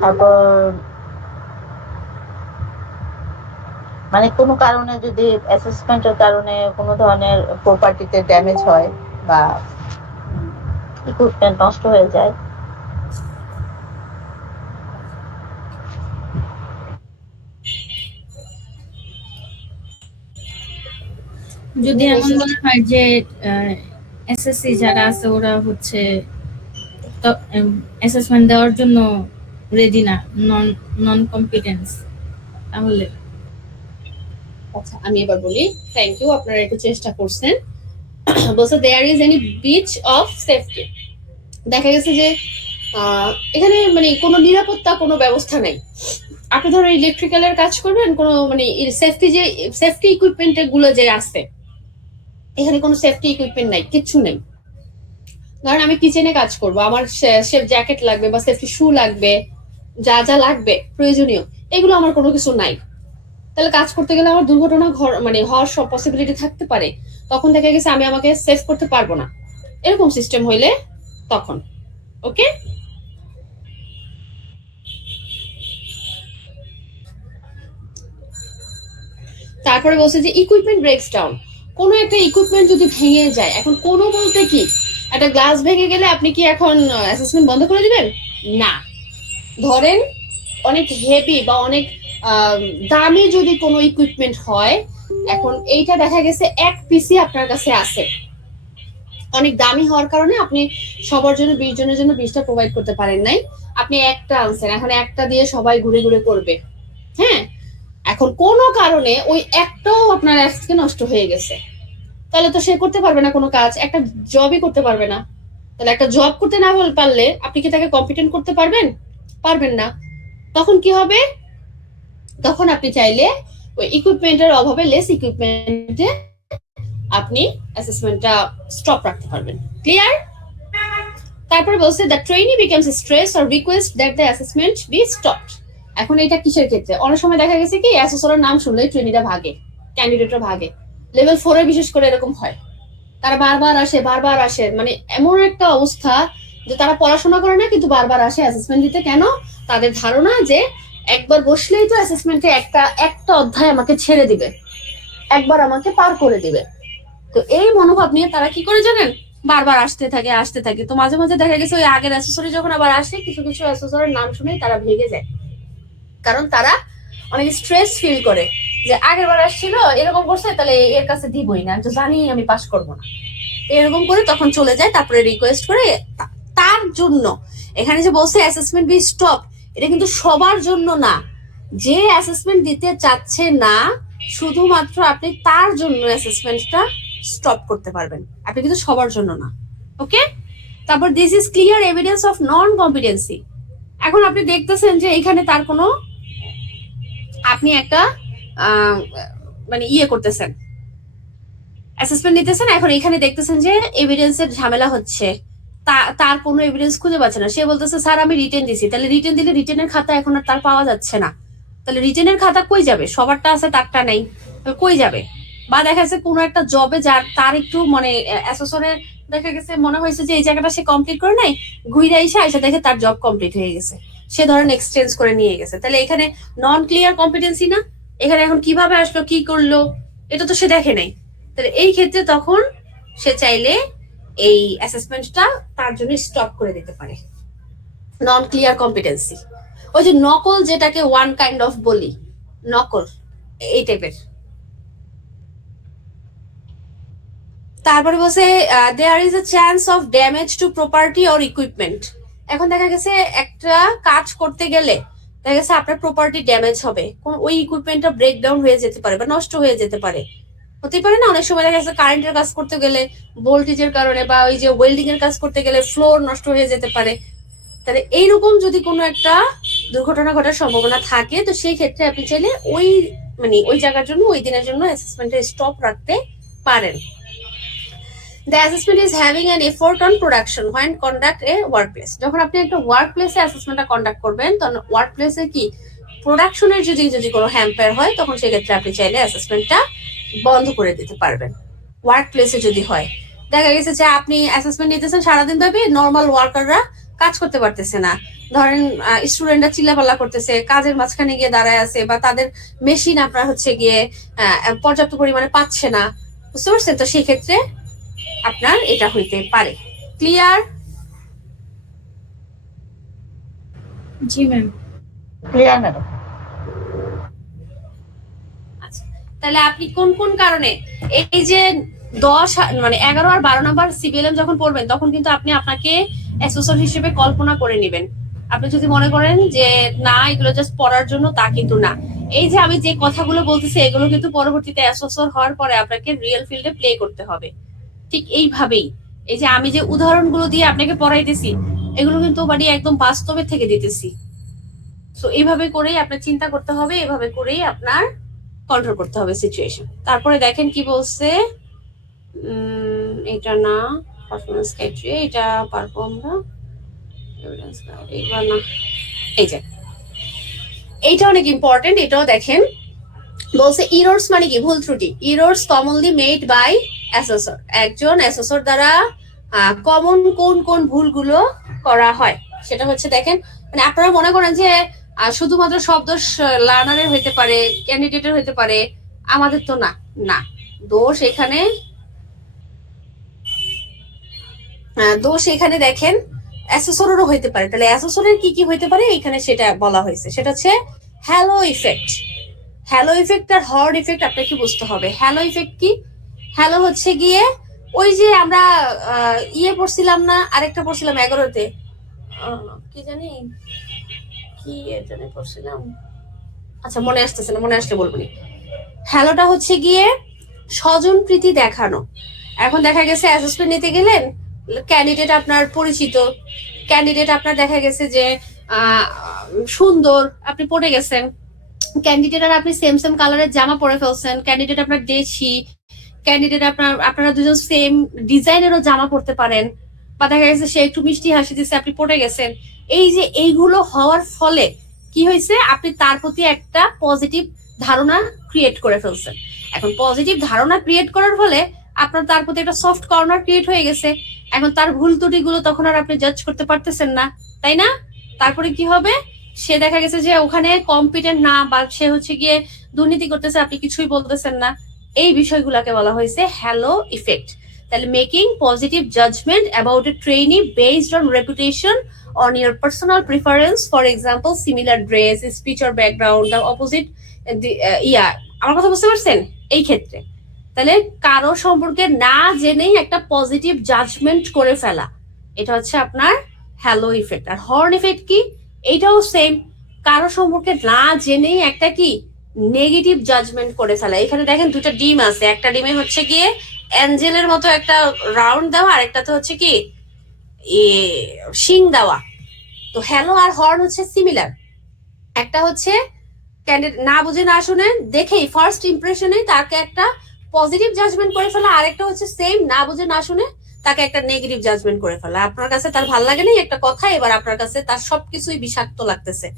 তারপর মানে কোনো কারণে যদি অ্যাসেসমেন্টের কারণে কোনো ধরনের প্রপার্টিতে ড্যামেজ হয় বা ইকুইপমেন্ট নষ্ট হয়ে যায়, যদি এমন মনে হয় যে এসএসসি যারা আছে ওরা হচ্ছে অ্যাসেসমেন্ট দেওয়ার জন্য রেডি না, নন কম্পিটেন্স, তাহলে আচ্ছা আমি এবার বলি। থ্যাংক ইউ, আপনারা একটু চেষ্টা করছেন। বলছে there is any breach of safety. দেখা গেছে যে এখানে মানে কোনো নিরাপত্তা কোনো ব্যবস্থা নাই। আপনি ধরো ইলেকট্রিক্যালের কাজ করবেন, কোনো মানে সেফটি ইকুইপমেন্ট গুলো যে আছে, এখানে কোনো সেফটি ইকুইপমেন্ট নাই, কিচ্ছু নেই। ধরেন আমি কিচেনে কাজ করব, আমার সেফ জ্যাকেট লাগবে বা সেফটি শু লাগবে, যা যা লাগবে প্রয়োজনীয়, এগুলো আমার কোনো কিছু নাই। তাহলে কাজ করতে গেলে আমার দুর্ঘটনা মানে হওয়ার সব পসিবিলিটি থাকতে পারে। তখন দেখা গেছে আমি আমাকে সেভ করতে পারবো না, এরকম সিস্টেম হইলে তখন ওকে। তারপরে বলছে যে ইকুইপমেন্ট ব্রেকস ডাউন। কোনো একটা ইকুইপমেন্ট যদি ভেঙে যায়, এখন কোনো বলতে কি, একটা গ্লাস ভেঙে গেলে আপনি কি এখন অ্যাসেসমেন্ট বন্ধ করে দিবেন? না। ধরেন অনেক হেভি বা অনেক দামি যদি কোনো ইকুইপমেন্ট হয়, এখন এইটা দেখা গেছে এক পিসি আপনার কাছে আছে, অনেক দামি হওয়ার কারণে আপনি সবার জন্য 20 জনের জন্য 20টা প্রোভাইড করতে পারেন নাই, আপনি একটা আনছেন, এখন একটা দিয়ে সবাই ঘুরে ঘুরে করবে। হ্যাঁ, এখন কোনো কারণে ওই একটাও আপনার আজকে নষ্ট হয়ে গেছে, তাহলে তো সে করতে পারবে না কোনো কাজ, একটা জবই করতে পারবে না। তাহলে একটা জব করতে না পারলে আপনি কি তাকে কম্পিটেন্ট করতে পারবেন? পারবেন না। তখন কি হবে? তখন আপনি চাইলে ওই ইকুইপমেন্টের অভাবে লেস ইকুইপমেন্টে আপনি অ্যাসেসমেন্টটা স্টপ রাখতে পারবেন। ক্লিয়ার? তারপরে বলছে the trainee becomes stress or request that the assessment be stopped. এখন এটা কিসের ক্ষেত্রে? অনেক সময় দেখা গেছে কি অ্যাসেসরের নাম শুনলেই ট্রেনিরা ভাগে, ক্যান্ডিডেটরা ভাগে। লেভেল 4 এ বিশেষ করে এরকম হয়, তারা বারবার আসে, মানে এমন একটা অবস্থা যে তারা পড়াশোনা করে না কিন্তু বারবার আসে অ্যাসেসমেন্ট দিতে। কেন? তাদের ধারণা যে একবার বসলেই তো অ্যাসেসমেন্টে একটা অধ্যায় আমাকে ছেড়ে দিবে, একবার আমাকে পার করে দিবে। তো এই মনোভাব নিয়ে তারা কি করে জানেন, বারবার আসতে থাকে। তো মাঝে মাঝে দেখা গেছে ওই আগের অ্যাসেসরি যখন আবার আসে, কিছু কিছু অ্যাসেসরের নাম শুনেই তারা ভেগে যায়, কারণ তারা অনেক স্ট্রেস ফিল করে যে আগের বার আসছিল এরকম করছে, তাহলে এর কাছে দিবই না, তো জানি আমি পাস করবো না, এরকম করে তখন চলে যায়। তারপরে রিকোয়েস্ট করে তার জন্য এখানে যে বলছে অ্যাসেসমেন্ট বি স্টপ, এটা কিন্তু সবার জন্য না। যে অ্যাসেসমেন্ট দিতে চাচ্ছে না শুধুমাত্র আপনি তার জন্য অ্যাসেসমেন্টটা স্টপ করতে পারবেন, আপনি কিন্তু সবার জন্য না। ওকে, তারপর this is clear evidence of non competency. এখন আপনি দেখতেছেন যে এখানে তার কোনো, আপনি একটা মানে করতেছেন, অ্যাসেসমেন্ট নিতেছেন, এখন এখানে দেখতেছেন যে এভিডেন্সের ঝামেলা হচ্ছে, তার কোনো এভিডেন্স খুঁজে পাচ্ছে না। সে বলতেছে স্যার আমি রিটেন দিছি, তাহলে রিটেন দিলে রিটেনের খাতা এখন আর তার পাওয়া যাচ্ছে না, তাহলে রিটেনের খাতা কই যাবে? সবারটা আছে তারটা নেই, কই যাবে? বা দেখা যাচ্ছে কোনো একটা জবে যার তার একটু মানে অ্যাসেসরের দেখা গেছে মনে হয়েছে যে এই জায়গাটা সে কমপ্লিট করে নাই, ঘুরে এসে দেখে তার জব কমপ্লিট হয়ে গেছে, সে ধরেন এক্সচেঞ্জ করে নিয়ে গেছে, তাহলে এখানে নন ক্লিয়ার কম্পিটেন্সি না? এখানে এখন কিভাবে আসলো, কি করলো, এটা তো সে দেখে নাই। তাহলে এই ক্ষেত্রে তখন সে চাইলে এই অ্যাসেসমেন্টটা তার জন্য স্টপ করে দিতে পারে। নন ক্লিয়ার কম্পিটেন্সি, ওই যে নকল, যেটাকে ওয়ান কাইন্ড অফ বলি, নকল এই টাইপের। তারপরে বলছে there is a chance of damage to property or equipment. এখন দেখা গেছে একটা কাজ করতে গেলে দেখা গেছে আপনার প্রপার্টি ড্যামেজ হবে, কোন ওই ইকুইপমেন্টটা ব্রেকডাউন হয়ে যেতে পারে বা নষ্ট হয়ে যেতে পারে, হতে পারে না? অনেক সময় দেখা গেছে কারেন্টের কাজ করতে গেলে ভোল্টেজের কারণে বা ওই যে ওয়েল্ডিং এর কাজ করতে গেলে ফ্লোর নষ্ট হয়ে যেতে পারে। তাহলে এইরকম যদি কোনো একটা দুর্ঘটনা ঘটার সম্ভাবনা থাকে, তো সেই ক্ষেত্রে আপনি চাইলে ওই মানে ওই জায়গার জন্য ওই দিনের জন্য অ্যাসেসমেন্টে স্টপ রাখতে পারেন। The assessment is having an effort on production when conduct a workplace. যখন আপনি একটা ওয়ার্ক প্লেসে অ্যাসেসমেন্টটা কন্ডাক্ট করবেন, তখন ওয়ার্ক প্লেসে কি প্রোডাকশনের যদি কোনো হ্যাম্পার হয়, তখন সেক্ষেত্রে আপনি চাইলে অ্যাসেসমেন্টটা বন্ধ করে দিতে পারবেন। ওয়ার্ক প্লেসে যদি হয়, দেখা গেছে যে আপনি অ্যাসেসমেন্ট নিতেছেন সারাদিন ব্যাপী, নর্মাল ওয়ার্কাররা কাজ করতে পারতেছে না, ধরেন স্টুডেন্টরা চিল্লাপাল্লা করতেছে, কাজের মাঝখানে গিয়ে দাঁড়ায় আছে, বা তাদের মেশিন আপনার হচ্ছে গিয়ে পর্যাপ্ত পরিমাণে পাচ্ছে না, বুঝতে পারছেন? তো সেই ক্ষেত্রে আপনার এটা হইতে পারে। ক্লিয়ার? জি ম্যাম। Clear madam. আচ্ছা, তাহলে আপনি কোন কোন কারণে এই যে 10 মানে 11 আর 12 নাম্বার সিবিএলএম যখন পড়বেন, তখন কিন্তু আপনি আপনাকে অ্যাসোসিয়েট হিসেবে কল্পনা করে নেবেন। আপনি যদি মনে করেন যে না এগুলো জাস্ট পড়ার জন্য, তা কিন্তু না। এই যে আমি যে কথাগুলো বলতেছি, এগুলো কিন্তু পরবর্তীতে অ্যাসোসিয়েট হওয়ার পরে আপনাকে রিয়েল ফিল্ডে প্লে করতে হবে। ঠিক এইভাবেই এই যে আমি যে উদাহরণগুলো দিয়ে আপনাকে পড়াইতেছি, এগুলো কিন্তু মানে একদম বাস্তবে থেকে দিতেছি। সো এইভাবে করেই আপনার চিন্তা করতে হবে, এভাবে করেই আপনার কন্ট্রোল করতে হবে সিচুয়েশন। তারপরে দেখেন কি বলছে, এটা না পারফরম্যান্স ক্রাইটেরিয়া, এটা পারবো আমরা, এভিডেন্স এইবার না, এই যে এইটা অনেক ইম্পর্টেন্ট, এটাও দেখেন। বলছে ইরর্স মানে কি, ভুল ত্রুটি। Errors commonly made by assessor, একজন অ্যাসেসর দ্বারা কমন কোন কোন ভুলগুলো করা হয় সেটা হচ্ছে দেখেন, মানে আপনারা মনে করেন যে শুধুমাত্র সব দোষ লার্নারের হইতে পারে, ক্যান্ডিডেটের হইতে পারে, আমাদের তো না, না দোষ এখানে, দোষ এখানে দেখেন অ্যাসেসরেরও হইতে পারে। তাহলে অ্যাসেসরের কি কি হইতে পারে এখানে সেটা বলা হয়েছে, সেটা হচ্ছে হ্যালো ইফেক্ট। হ্যালো ইফেক্ট আর হর্ড ইফেক্ট আপনাকে বুঝতে হবে। হ্যালো ইফেক্ট কি? হ্যালো হচ্ছে গিয়ে ওই যে আমরা পড়ছিলাম না, আরেকটা পড়ছিলাম 11তে, কি জানি কি জানি পড়ছিলাম, আচ্ছা মনে আসতেছে না, মনে আসলে বলবো নি। হ্যালোটা হচ্ছে গিয়ে স্বজন প্রীতি দেখানো। এখন দেখা গেছে অ্যাসেসমেন্ট নিতে গেলেন, ক্যান্ডিডেট আপনার পরিচিত, ক্যান্ডিডেট আপনার দেখা গেছে যে সুন্দর, আপনি পড়ে গেছেন, ক্যান্ডিডেট আর আপনি সেম সেম কালারের জামা পরে ফেলছেন, ক্যান্ডিডেট আপনার দেশি, ক্যান্ডিডেট আপনারা দুজন সেম ডিজাইনেরও জামা পরতে পারেন, বা দেখা গেছে সে একটু মিষ্টি হাসি দিচ্ছে, আপনি পড়ে গেছেন। এই যে এইগুলো হওয়ার ফলে কি হয়েছে, আপনি তার প্রতি একটা পজিটিভ ধারণা ক্রিয়েট করে ফেলছেন। এখন পজিটিভ ধারণা ক্রিয়েট করার ফলে আপনার তার প্রতি একটা সফট কর্নার ক্রিয়েট হয়ে গেছে। এখন তার ভুল ত্রুটিগুলো তখন আর আপনি জাজ করতে পারতেছেন না, তাই না? তারপরে কি হবে, সে দেখা গেছে যে ওখানে কম্পিটেন্ট না, বা সে হচ্ছে গিয়ে দুর্নীতি করতেছে, আপনি কিছুই বলতেছেন না। এই বিষয়গুলোকে বলা হয়েছে হ্যালো ইফেক্ট। তাহলে making positive judgement about a trainee based on reputation on your personal preference, for example similar dress, speech or background, the opposite আমার কথা বুঝতে পারছেন এই ক্ষেত্রে? তাহলে কারো সম্পর্কে না জেনেই একটা পজিটিভ জাজমেন্ট করে ফেলা, এটা হচ্ছে আপনার হ্যালো ইফেক্ট। আর হর্ন ইফেক্ট কি? এইটাও সেম, কারো সম্পর্কে না জেনেই একটা কি নেগেটিভ জাজমেন্ট করে ফেলা। এখানে দেখেন দুটো ডিম আছে, একটা ডিমে হচ্ছে গিয়ে অ্যাঞ্জেলের মতো একটা রাউন্ড দেওয়া, আর একটাতে হচ্ছে কি শিং দেওয়া। তো হ্যালো আর হর্ন হচ্ছে সিমিলার। একটা হচ্ছে ক্যান্ডিডেট না বুঝে না শুনে দেখেই ফার্স্ট ইমপ্রেশনে তাকে একটা পজিটিভ জাজমেন্ট করে ফেলা, আরেকটা হচ্ছে সেম না বুঝে না শুনে তাকে একটা নেগেটিভ জাজমেন্ট করে ফেলা। আপনার কাছে তার ভালো লাগে না একটা কথা, এবার আপনার কাছে তার সবকিছুই বিষাক্ত লাগতেছে,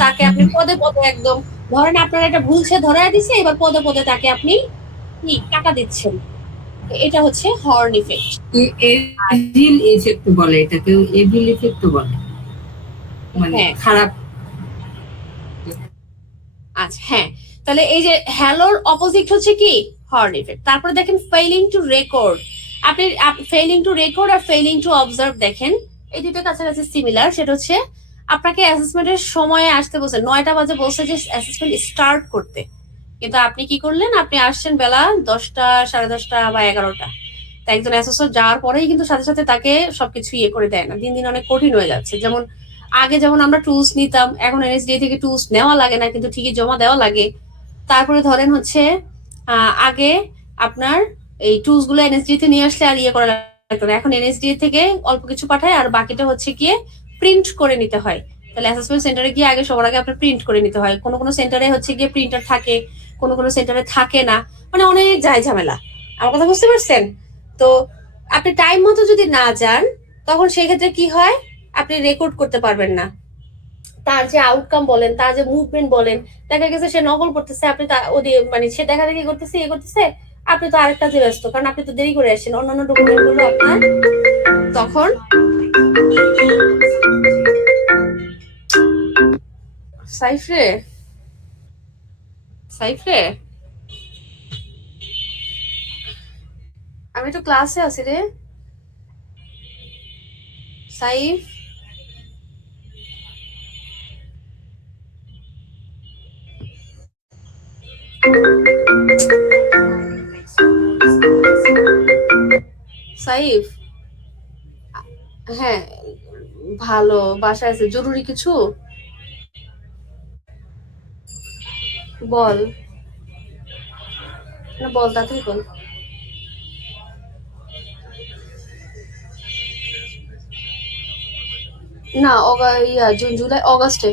তাকে আপনি পদে পদে একদম ধরেন আপনার একটা ভুলছে ধরায় দিছে, এবার পদে পদে তাকে আপনি কি টাকা দিচ্ছেন। এটা হচ্ছে হর্ন ইফেক্ট। এভিল ইফেক্ট বলে, এটাকে এভিল ইফেক্ট বলে, মানে খারাপ। আচ্ছা হ্যাঁ, তাহলে এই যে হ্যালোর অপোজিট হচ্ছে কি হর্ন ইফেক্ট। তারপরে দেখেন ফেইলিং টু রেকর্ড। আপনি ফেইলিং টু রেকর্ড আর ফেইলিং টু অবজার্ভ দেখেন এই দুটো কাছাকাছি সিমিলার। সেটা হচ্ছে আপনাকে অ্যাসেসমেন্টের সময়ে আসতে বলছে, 9টা বাজে বলছে যে অ্যাসেসমেন্ট স্টার্ট করতে, কিন্তু আপনি কি করলেন, আপনি আসছেন বেলা 10টা, 10:30 বা 11টা। তা একজন অ্যাসেসর যাওয়ার পরেই কিন্তু সাথে সাথে তাকে সবকিছু ইয়ে করে দেয় না, দিন দিন অনেক কঠিন হয়ে যাচ্ছে। যেমন আগে যেমন আমরা টুলস নিতাম, এখন এনএসডিএ থেকে টুলস নেওয়া লাগে না, কিন্তু ঠিকই জমা দেওয়া লাগে। তারপরে ধরেন হচ্ছে আগে আপনার এই টুলস গুলো এনএসডিএ তে নিয়ে আসলে আর ইয়ে করা লাগতো না, এখন এনএসডিএ থেকে অল্প কিছু পাঠায় আর বাকিটা হচ্ছে গিয়ে প্রিন্ট করে নিতে হয়। তাহলে অ্যাসেসমেন্ট সেন্টারে গিয়ে আগে সবার আগে আপনার প্রিন্ট করে নিতে হয়। কোনো কোনো সেন্টারে হচ্ছে গিয়ে প্রিন্টার থাকে, কোনো কোনো সেন্টারে থাকে না, মানে অনেক যায় ঝামেলা। আমার কথা বুঝতে পারছেন? তো আপনি টাইম মতো যদি না যান তখন সেই ক্ষেত্রে কি হয়, আপনি রেকর্ড করতে পারবেন না। তার যে আউটকাম বলেন, তার যে মুভমেন্ট বলেন, দেখা গেছে সে নকল করতেছে, আপনি মানে সে দেখা দেখি করতেছে, ইয়ে করতেছে, আপনি তো আরেক কাজে ব্যস্ত, কারণ আপনি তো দেরি করে আসছেন, অন্যান্য ডকুমেন্ট গুলো আপনার তখন সাইফরে সাইফরে আমি তো ক্লাসে আছি রে সাইফ। সাইফ হ্যাঁ ভালো, বাসায় আছে, জরুরি কিছু বল, না বল তাড়াতাড়ি বল। না জুন জুলাই অগাস্টে।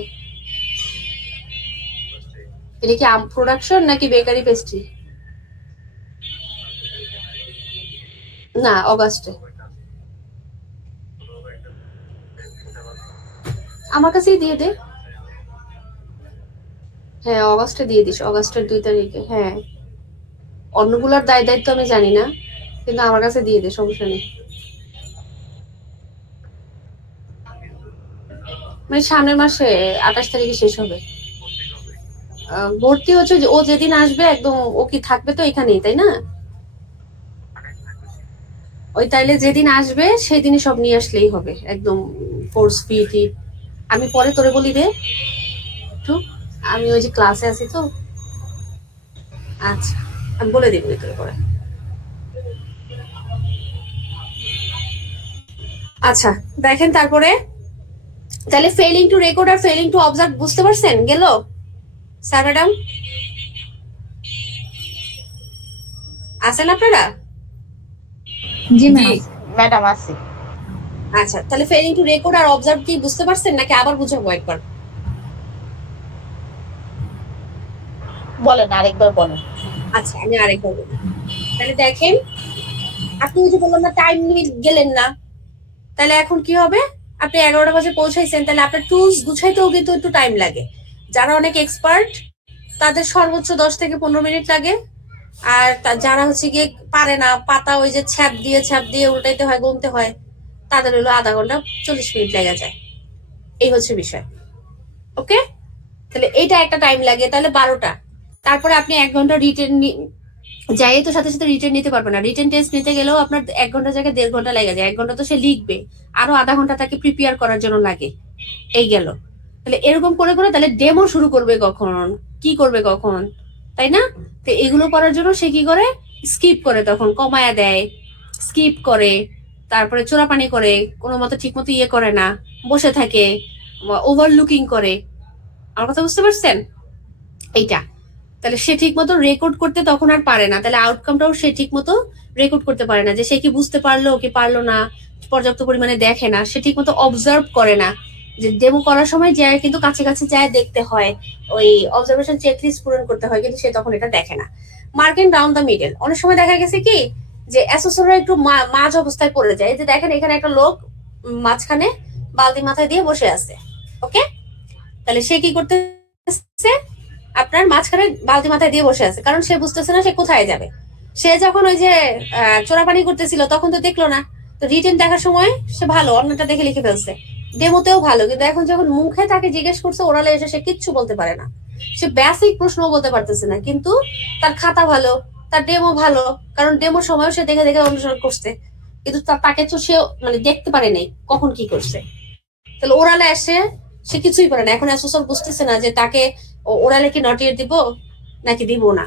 এটা কি আম প্রোডাকশন নাকি বেকারি পেস্ট্রি? না অগাস্টে। আমার কাছেই দিয়ে দে। হ্যাঁ অগাস্টে দিয়ে দিস, অগাস্টের 2 তারিখে। হ্যাঁ অন্যগুলোর দায় দায়িত্ব আমি জানি না, কিন্তু আমার কাছে দিয়ে দে, সমস্যা নেই। মানে সামনের মাসে 28 তারিখে শেষ হবে। ভর্তি হচ্ছে ও যেদিন আসবে একদম, ও কি থাকবে তো এখানেই, তাই না? ওই তাইলে যেদিন আসবে সেদিনই সব নিয়ে আসলেই হবে, একদম কোর্স ফি। আমি পরে তোরে বলি রে একটু, আমি ওই যে ক্লাসে আছি তো। আচ্ছা আমি বলে দিব তোরে পরে। আচ্ছা দেখেন তারপরে তাহলে ফেইলিং টু রেকর্ড আর ফেইলিং টু অবজার্ভ বুঝতে পারছেন গেল স্যার ম্যাডাম? আছেন আপনারা? জি ম্যাম। ম্যাডাম আছি। আচ্ছা তাহলে ফেইলিং টু রেকর্ড আর অবজার্ভ কি বুঝতে পারছেন নাকি আবার বুঝাবো একবার? বলেন আরেকবার বলেন। আচ্ছা আমি আরেকবার বলি। তাহলে দেখেন আপনি যে বললাম না টাইম লিমিট গেলেন না, তাহলে এখন কি হবে, আপনি 11টা বাজে পৌঁছাইছেন, তাহলে আপনার টুলস গুছাইতেও কিন্তু একটু টাইম লাগে। যারা অনেক এক্সপার্ট তাদের সর্বোচ্চ 10 থেকে 15 মিনিট লাগে, আর যারা হচ্ছে গিয়ে পারে না, পাতা ওই যে ছ্যাপ দিয়ে উল্টাইতে হয়, গুনতে হয়, তাদের হলো আধা ঘন্টা 40 মিনিট লেগে যায়। এই হচ্ছে বিষয়। ওকে, তাহলে এইটা একটা টাইম লাগে, তাহলে 12টা। তারপরে আপনি 1 ঘন্টা রিটেন যাই তো সাথে সাথে রিটেন নিতে পারবে না। রিটেন টেস্ট নিতে গেলেও আপনার 1 ঘন্টা জায়গায় 1.5 ঘন্টা লেগে যায়। 1 ঘন্টা তো সে লিখবে, আরো আধা ঘন্টা তাকে প্রিপেয়ার করার জন্য লাগে। এই গেল। তাহলে এরকম করে করে তাহলে ডেমো শুরু করবে কখন, কি করবে কখন, তাই না? তো এগুলো করার জন্য সে কি করে, স্কিপ করে, তখন কমায়া দেয়, স্কিপ করে, তারপরে চোরাপানি করে, কোনো মতো ঠিক মতো ইয়ে করে না, বসে থাকে, ওভারলুকিং করে। আমার কথা বুঝতে পারছেন? এইটা তাহলে সে ঠিক মতো রেকর্ড করতে তখন আর পারে না, তাহলে আউটকামটাও সে ঠিক মতো রেকর্ড করতে পারে না, যে সে কি বুঝতে পারলো কি পারলো না, পর্যাপ্ত পরিমাণে দেখে না, সে ঠিক মতো অবজার্ভ করে না। যে ডেমো করার সময় যায় কিন্তু কাছে কাছে যায় দেখতে হয়, ওই অবজারভেশন চেকলিস্ট পূরণ করতে হয়, কিন্তু সে তখন এটা দেখে না। মার্কিং ডাউন দ্য মিডল, অনেক সময় দেখা গেছে কি যে অ্যাসোসিয়েটরা একটু মাঝ অবস্থায় পড়ে যায়, যে দেখেন এখানে একটা লোক মাঝখানে বালতি মাথায় দিয়ে বসে আছে। ওকে, তাহলে সে কি করতেছে, আপনার মাঝখানে বালতি মাথায় দিয়ে বসে আছে, কারণ সে বুঝতেছে না সে কোথায় যাবে। সে যখন ওই যে চোরাপানি করতেছিল তখন তো দেখলো না, তো রিটেন দেখার সময় সে ভালো অন্যটা দেখে লিখে ফেলছে, ডেমোতেও ভালো, কিন্তু এখন যখন মুখে তাকে জিজ্ঞেস করছে ওরালে এসে সে কিচ্ছু বলতে পারে না, সে বেসিক প্রশ্নও বলতে পারতেছে না, কিন্তু তার খাতা ভালো, তার ডেমো ভালো, কারণ ডেমোর সময়ও সে দেখে দেখে অনুসরণ করছে, কিন্তু তাকে তো সে মানে দেখতে পারে নাই কখন কি করছে। তাহলে ওরালে এসে সে কিছুই পারে না। এখন অ্যাসোসিয়েট বুঝতেছে না যে তাকে ওরালে কি নটিয়ে দিব নাকি দিব না।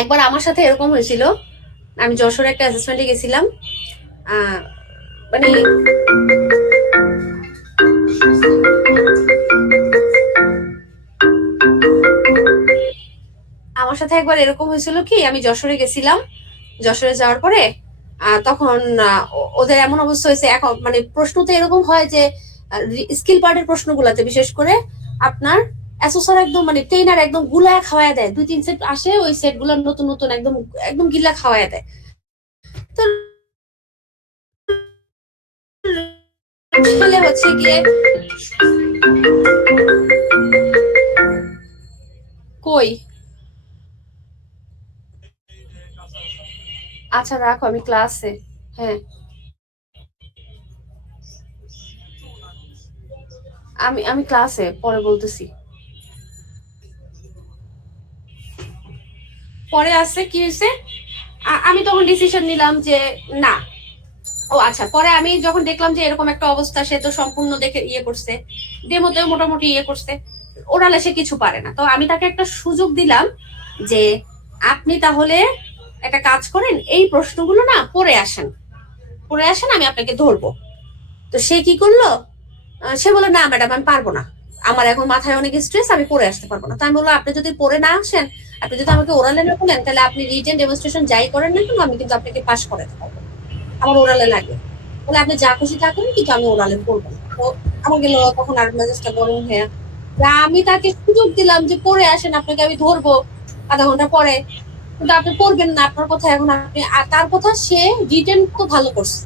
একবার আমার সাথে এরকম হয়েছিল, আমি যশোরে একটা অ্যাসেসমেন্টে গেছিলাম, মানে আমার সাথে একবার এরকম হয়েছিল কি, আমি যশোরে গেছিলাম, যশোরে যাওয়ার পরে তখন ওদের এমন অবস্থা হয়েছে, এখন মানে প্রশ্ন তো এরকম হয় যে স্কিল পার্টের প্রশ্নগুলোতে বিশেষ করে আপনার অ্যাসোসিয়েট একদম মানে ট্রেনার একদম গুলায় খাওয়ায় দেয়, 2-3 সেট আসে, ওই সেট গুলো নতুন নতুন একদম একদম গিলা খাওয়ায় দেয়। তো হচ্ছে গিয়ে কই, আচ্ছা রাখো, আমি ক্লাসে। হ্যাঁ, আমি ক্লাসে পরে বলতেছি। পরে আসছে কি হয়েছে, আমি তখন ডিসিশন নিলাম যে না, ও আচ্ছা, পরে আমি যখন দেখলাম যে এরকম একটা অবস্থা, সে তো সম্পূর্ণ দেখে ইয়ে করছে, ডেমোতেও মোটামুটি ইয়ে করছে, ওরালে সে কিছু পারে না, তো আমি তাকে একটা সুযোগ দিলাম যে আপনি তাহলে একটা কাজ করেন, এই প্রশ্নগুলো না পড়ে আসেন, আমি আপনাকে ধরবো। তো সে কি করলো, সে বললো না ম্যাডাম আমি পারবো না, আমার এখন মাথায় অনেক স্ট্রেস, আমি পড়ে আসতে পারবো না। তো আমি বললো আপনি যদি পড়ে না আসেন, আপনি যদি আমাকে ওরালে না বলেন, তাহলে আপনি রিটেন ডেমনস্ট্রেশন যাই করেন না কেন, আমি কিন্তু আপনাকে পাস করাতে পারবো, আমার ওরালে লাগে, বলে আপনি যা খুশি থাকুন, কিন্তু আমি ওরালে পড়বো না। তো আমার গেল তখন আর মেজাজটা গরম হয়ে, আমি তাকে সুযোগ দিলাম যে পড়ে আসেন, আপনাকে আমি ধরবো আধা ঘন্টা পরে, কিন্তু আপনি পড়বেন না, আপনার কথা এখন আপনি, আর তার কথা সে রিটেন তো ভালো করছে,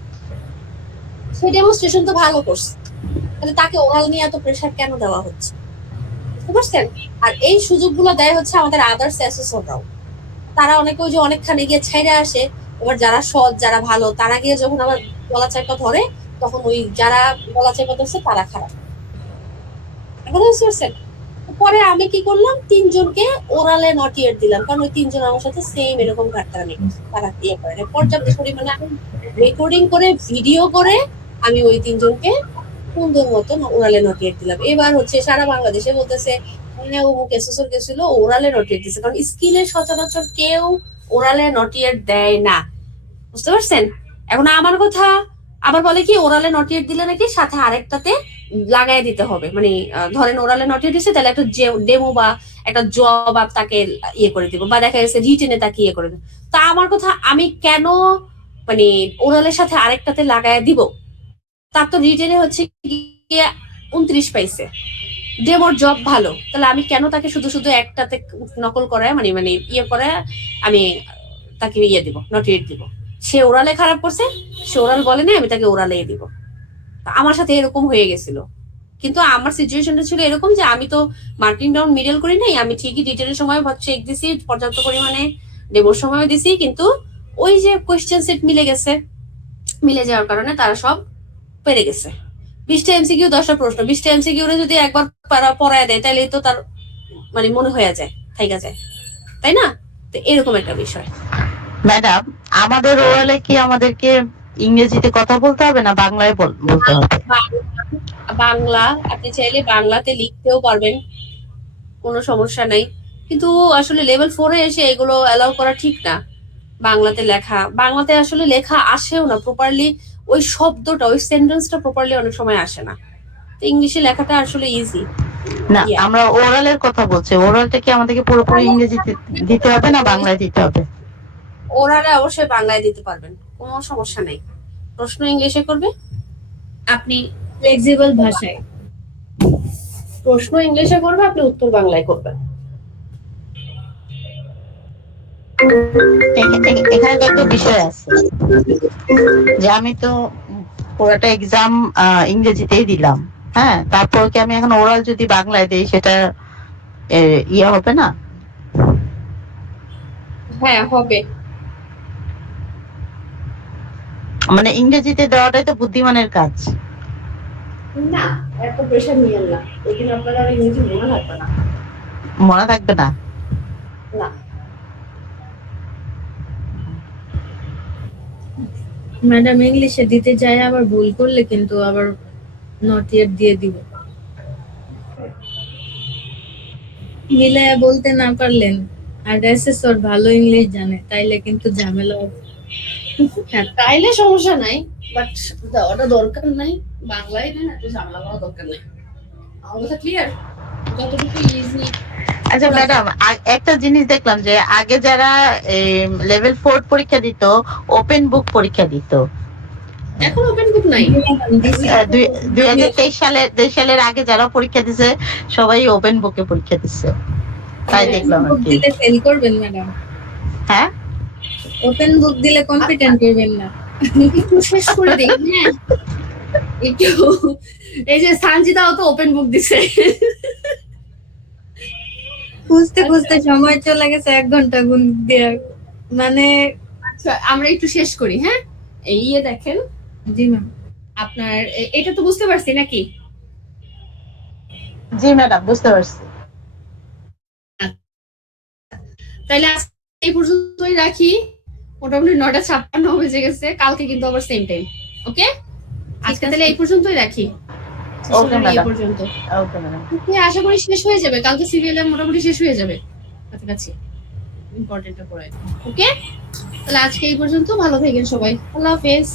সে ডেমনস্ট্রেশন তো ভালো করছে, তাহলে তাকে ওরাল নিয়ে এত প্রেশার কেন দেওয়া হচ্ছে, বুঝতে পারছেন? আর এই সুযোগগুলো দেয় হচ্ছে আমাদের আদার্স অ্যাসেসররাও, তারা অনেকে ওই যে অনেকখানে গিয়ে ছাইরে আসে, এবার যারা সৎ যারা ভালো তারা গিয়ে যখন আবার গলা চাপা ধরে, তখন ওই যারা গলা চাপা ধরছে তারা খারাপ, এখন বুঝতে পারছেন? পরে আমি কি করলাম, 3জনকে ওরালে নটিয়েট দিলাম, কারণ ওই 3জন আমার সাথে সেম এরকম ঘাটতারামি করছে, তারা ইয়ে করে পর্যাপ্ত পরিমাণে আমি রেকর্ডিং করে ভিডিও করে আমি ওই 3জনকে সুন্দর মতন ওরালে নটিয়েট দিলাম। এবার হচ্ছে সারা বাংলাদেশে বলতেছে অমুক এসএসর গেছিল ওরালে নটিয়েট দিচ্ছে, কারণ স্কিলে সচরাচর কেউ ওরালে নটিয়েট দেয় না, বুঝতে পারছেন? এখন আমার কথা আবার বলে কি ওরালে নটিয়েট দিলে নাকি সাথে আরেকটাতে লাগাই দিতে হবে, মানে ধরেন ওরালে নটিয়েট দিচ্ছে, তাহলে একটা ডেমো বা একটা জব তাকে ইয়ে করে দিব, বা দেখা গেছে রিটেনে তাকে ইয়ে করে দিব। তা আমার কথা, আমি কেন মানে ওরালের সাথে আরেকটাতে লাগাই দিব? তার তো রিটেনে হচ্ছে 29 পাইছে, ডেমোর জব ভালো, তাহলে আমি কেন তাকে শুধু শুধু একটাতে নকল করায় মানে মানে ইয়ে করে আমি তাকে ইয়ে দিব, নটিয়েট দিব। সে ওরালে খারাপ করছে, সে ওরাল বলে না, আমি তাকে ওরালে দিব। আমার সাথে এরকম হয়ে গেছিল, কিন্তু আমার সিচুয়েশনটা ছিল এরকম যে আমি তো মার্কিং ডাউন মিডল করি নাই, আমি ঠিকই রিটেনের সময় চেক দিছি, পর্যাপ্ত পরিমাণে ডেমোর সময় দিছি, কিন্তু ওই যে কোয়েশ্চেন সেট মিলে গেছে, মিলে যাওয়ার কারণে তারা সব পেরে গেছে। 20টা এমসিকিউ 10টা প্রশ্ন, 20টা এমসিকিউ যদি একবার পড়ায় দেয় তাহলে তো তার মানে মনে হয়ে যায়, থাইকা যায়, তাই না? তো এরকম একটা বিষয়। ম্যাডাম, আমাদের ওরালে কি আমাদেরকে ইংরেজিতে কথা বলতে হবে না বাংলায় বলতে হবে? বাংলা আপনি চাইলে বাংলাতে লিখতেও পারবেন, কোনো সমস্যা নাই, কিন্তু আসলে লেভেল 4-এ এসে এগুলো অ্যালাউ করা ঠিক না। বাংলাতে লেখা, বাংলাতে আসলে লেখা আসেও না প্রপারলি, ওই শব্দটা ওই সেন্টেন্সটা প্রপারলি অনেক সময় আসে না। তো ইংলিশে লেখাটা আসলে ইজি। না, আমরা ওরালের কথা বলছি। ওরালটা কি আমাদেরকে পুরোপুরি ইংরেজিতে দিতে হবে না বাংলায় দিতে হবে? ওরালে অবশ্যই বাংলায় দিতে পারবেন, কোনো সমস্যা নেই। প্রশ্ন ইংলিশে করবে, আপনি ফ্লেক্সিবল ভাষায়। প্রশ্ন ইংলিশে করবে, আপনি উত্তর বাংলায় করবেন। এখানে তো একটা বিষয় আছে যে আমি তো পুরোটা এক্সাম ইংরেজিতেই দিলাম, হ্যাঁ, তারপর কি আমি এখন ওরাল যদি বাংলায় দিই সেটা ইয়ে হবে না? হ্যাঁ হবে। মানে ইংরেজিতে দেওয়াটাই তো বুদ্ধিমানের কাজ। না, এত প্রেশার নিয়েন না, ওই দিন আপনার আর ইংরেজি মনে থাকবে না। মনে থাকবে না? না, ম্যাডাম ইংলিশে দিতে যায় আবার ভুল করলে কিন্তু আবার নট ইয়েট দিয়ে দিব। মিলায়া বলতে না পারলেন আর অ্যাসেসর ভালো ইংলিশ জানে তাইলে কিন্তু ঝামেলা হবে। হ্যাঁ তাইলে সমস্যা নাই, বাট দেওয়াটা দরকার নাই। বাংলায় দেন, এত ঝামেলা করার দরকার নাই। আমার কথা ক্লিয়ার? যতটুকু ইজি। আচ্ছা ম্যাডাম, একটা জিনিস দেখলাম যে আগে যারা লেভেল 4 পরীক্ষা দিত ওপেন বুক পরীক্ষা দিত। এখন ওপেন বুক নাই। 2023 সালের আগে যারা পরীক্ষা দিছে সবাই ওপেন বুকে পরীক্ষা দিচ্ছে, তাই দেখলাম আর বুক কি। দিলে ফেল করবেন ম্যাডাম। হ্যাঁ, ওপেন বুক দিলে কম্পিটেন্ট করবেন না। একটু শেষ করে দিই, হ্যাঁ একটু। এই যে সানজিদাও তো ওপেন বুক দিছে। খুঁজতে খুঁজতে সময় চলে গেছে 1 ঘন্টা গুণ দিয়ে। মানে আচ্ছা আমরা একটু শেষ করি, হ্যাঁ। এই দেখেন জি ম্যাম। আপনার এটা তো বুঝতে পারছি নাকি? জি ম্যাডাম, বুঝতে পারছি। তাহলে আজকে এই পর্যন্তই রাখি, মোটামুটি 9:56 বেজে গেছে, কালকে কিন্তু আবার সেম টাইম। ওকে, আজকে তাহলে এই পর্যন্তই রাখি। ওকে এই ম্যাডাম, পর্যন্ত ওকে ম্যাডাম। আশা করি শেষ হয়ে যাবে কালকে, সিরিয়ালে মোটামুটি শেষ হয়ে যাবে কাছাকাছি। ইম্পর্টেন্টটা করে ওকে, তাহলে আজকে এই পর্যন্ত। ভালো থাকেন সবাই, আল্লাহ হাফেজ।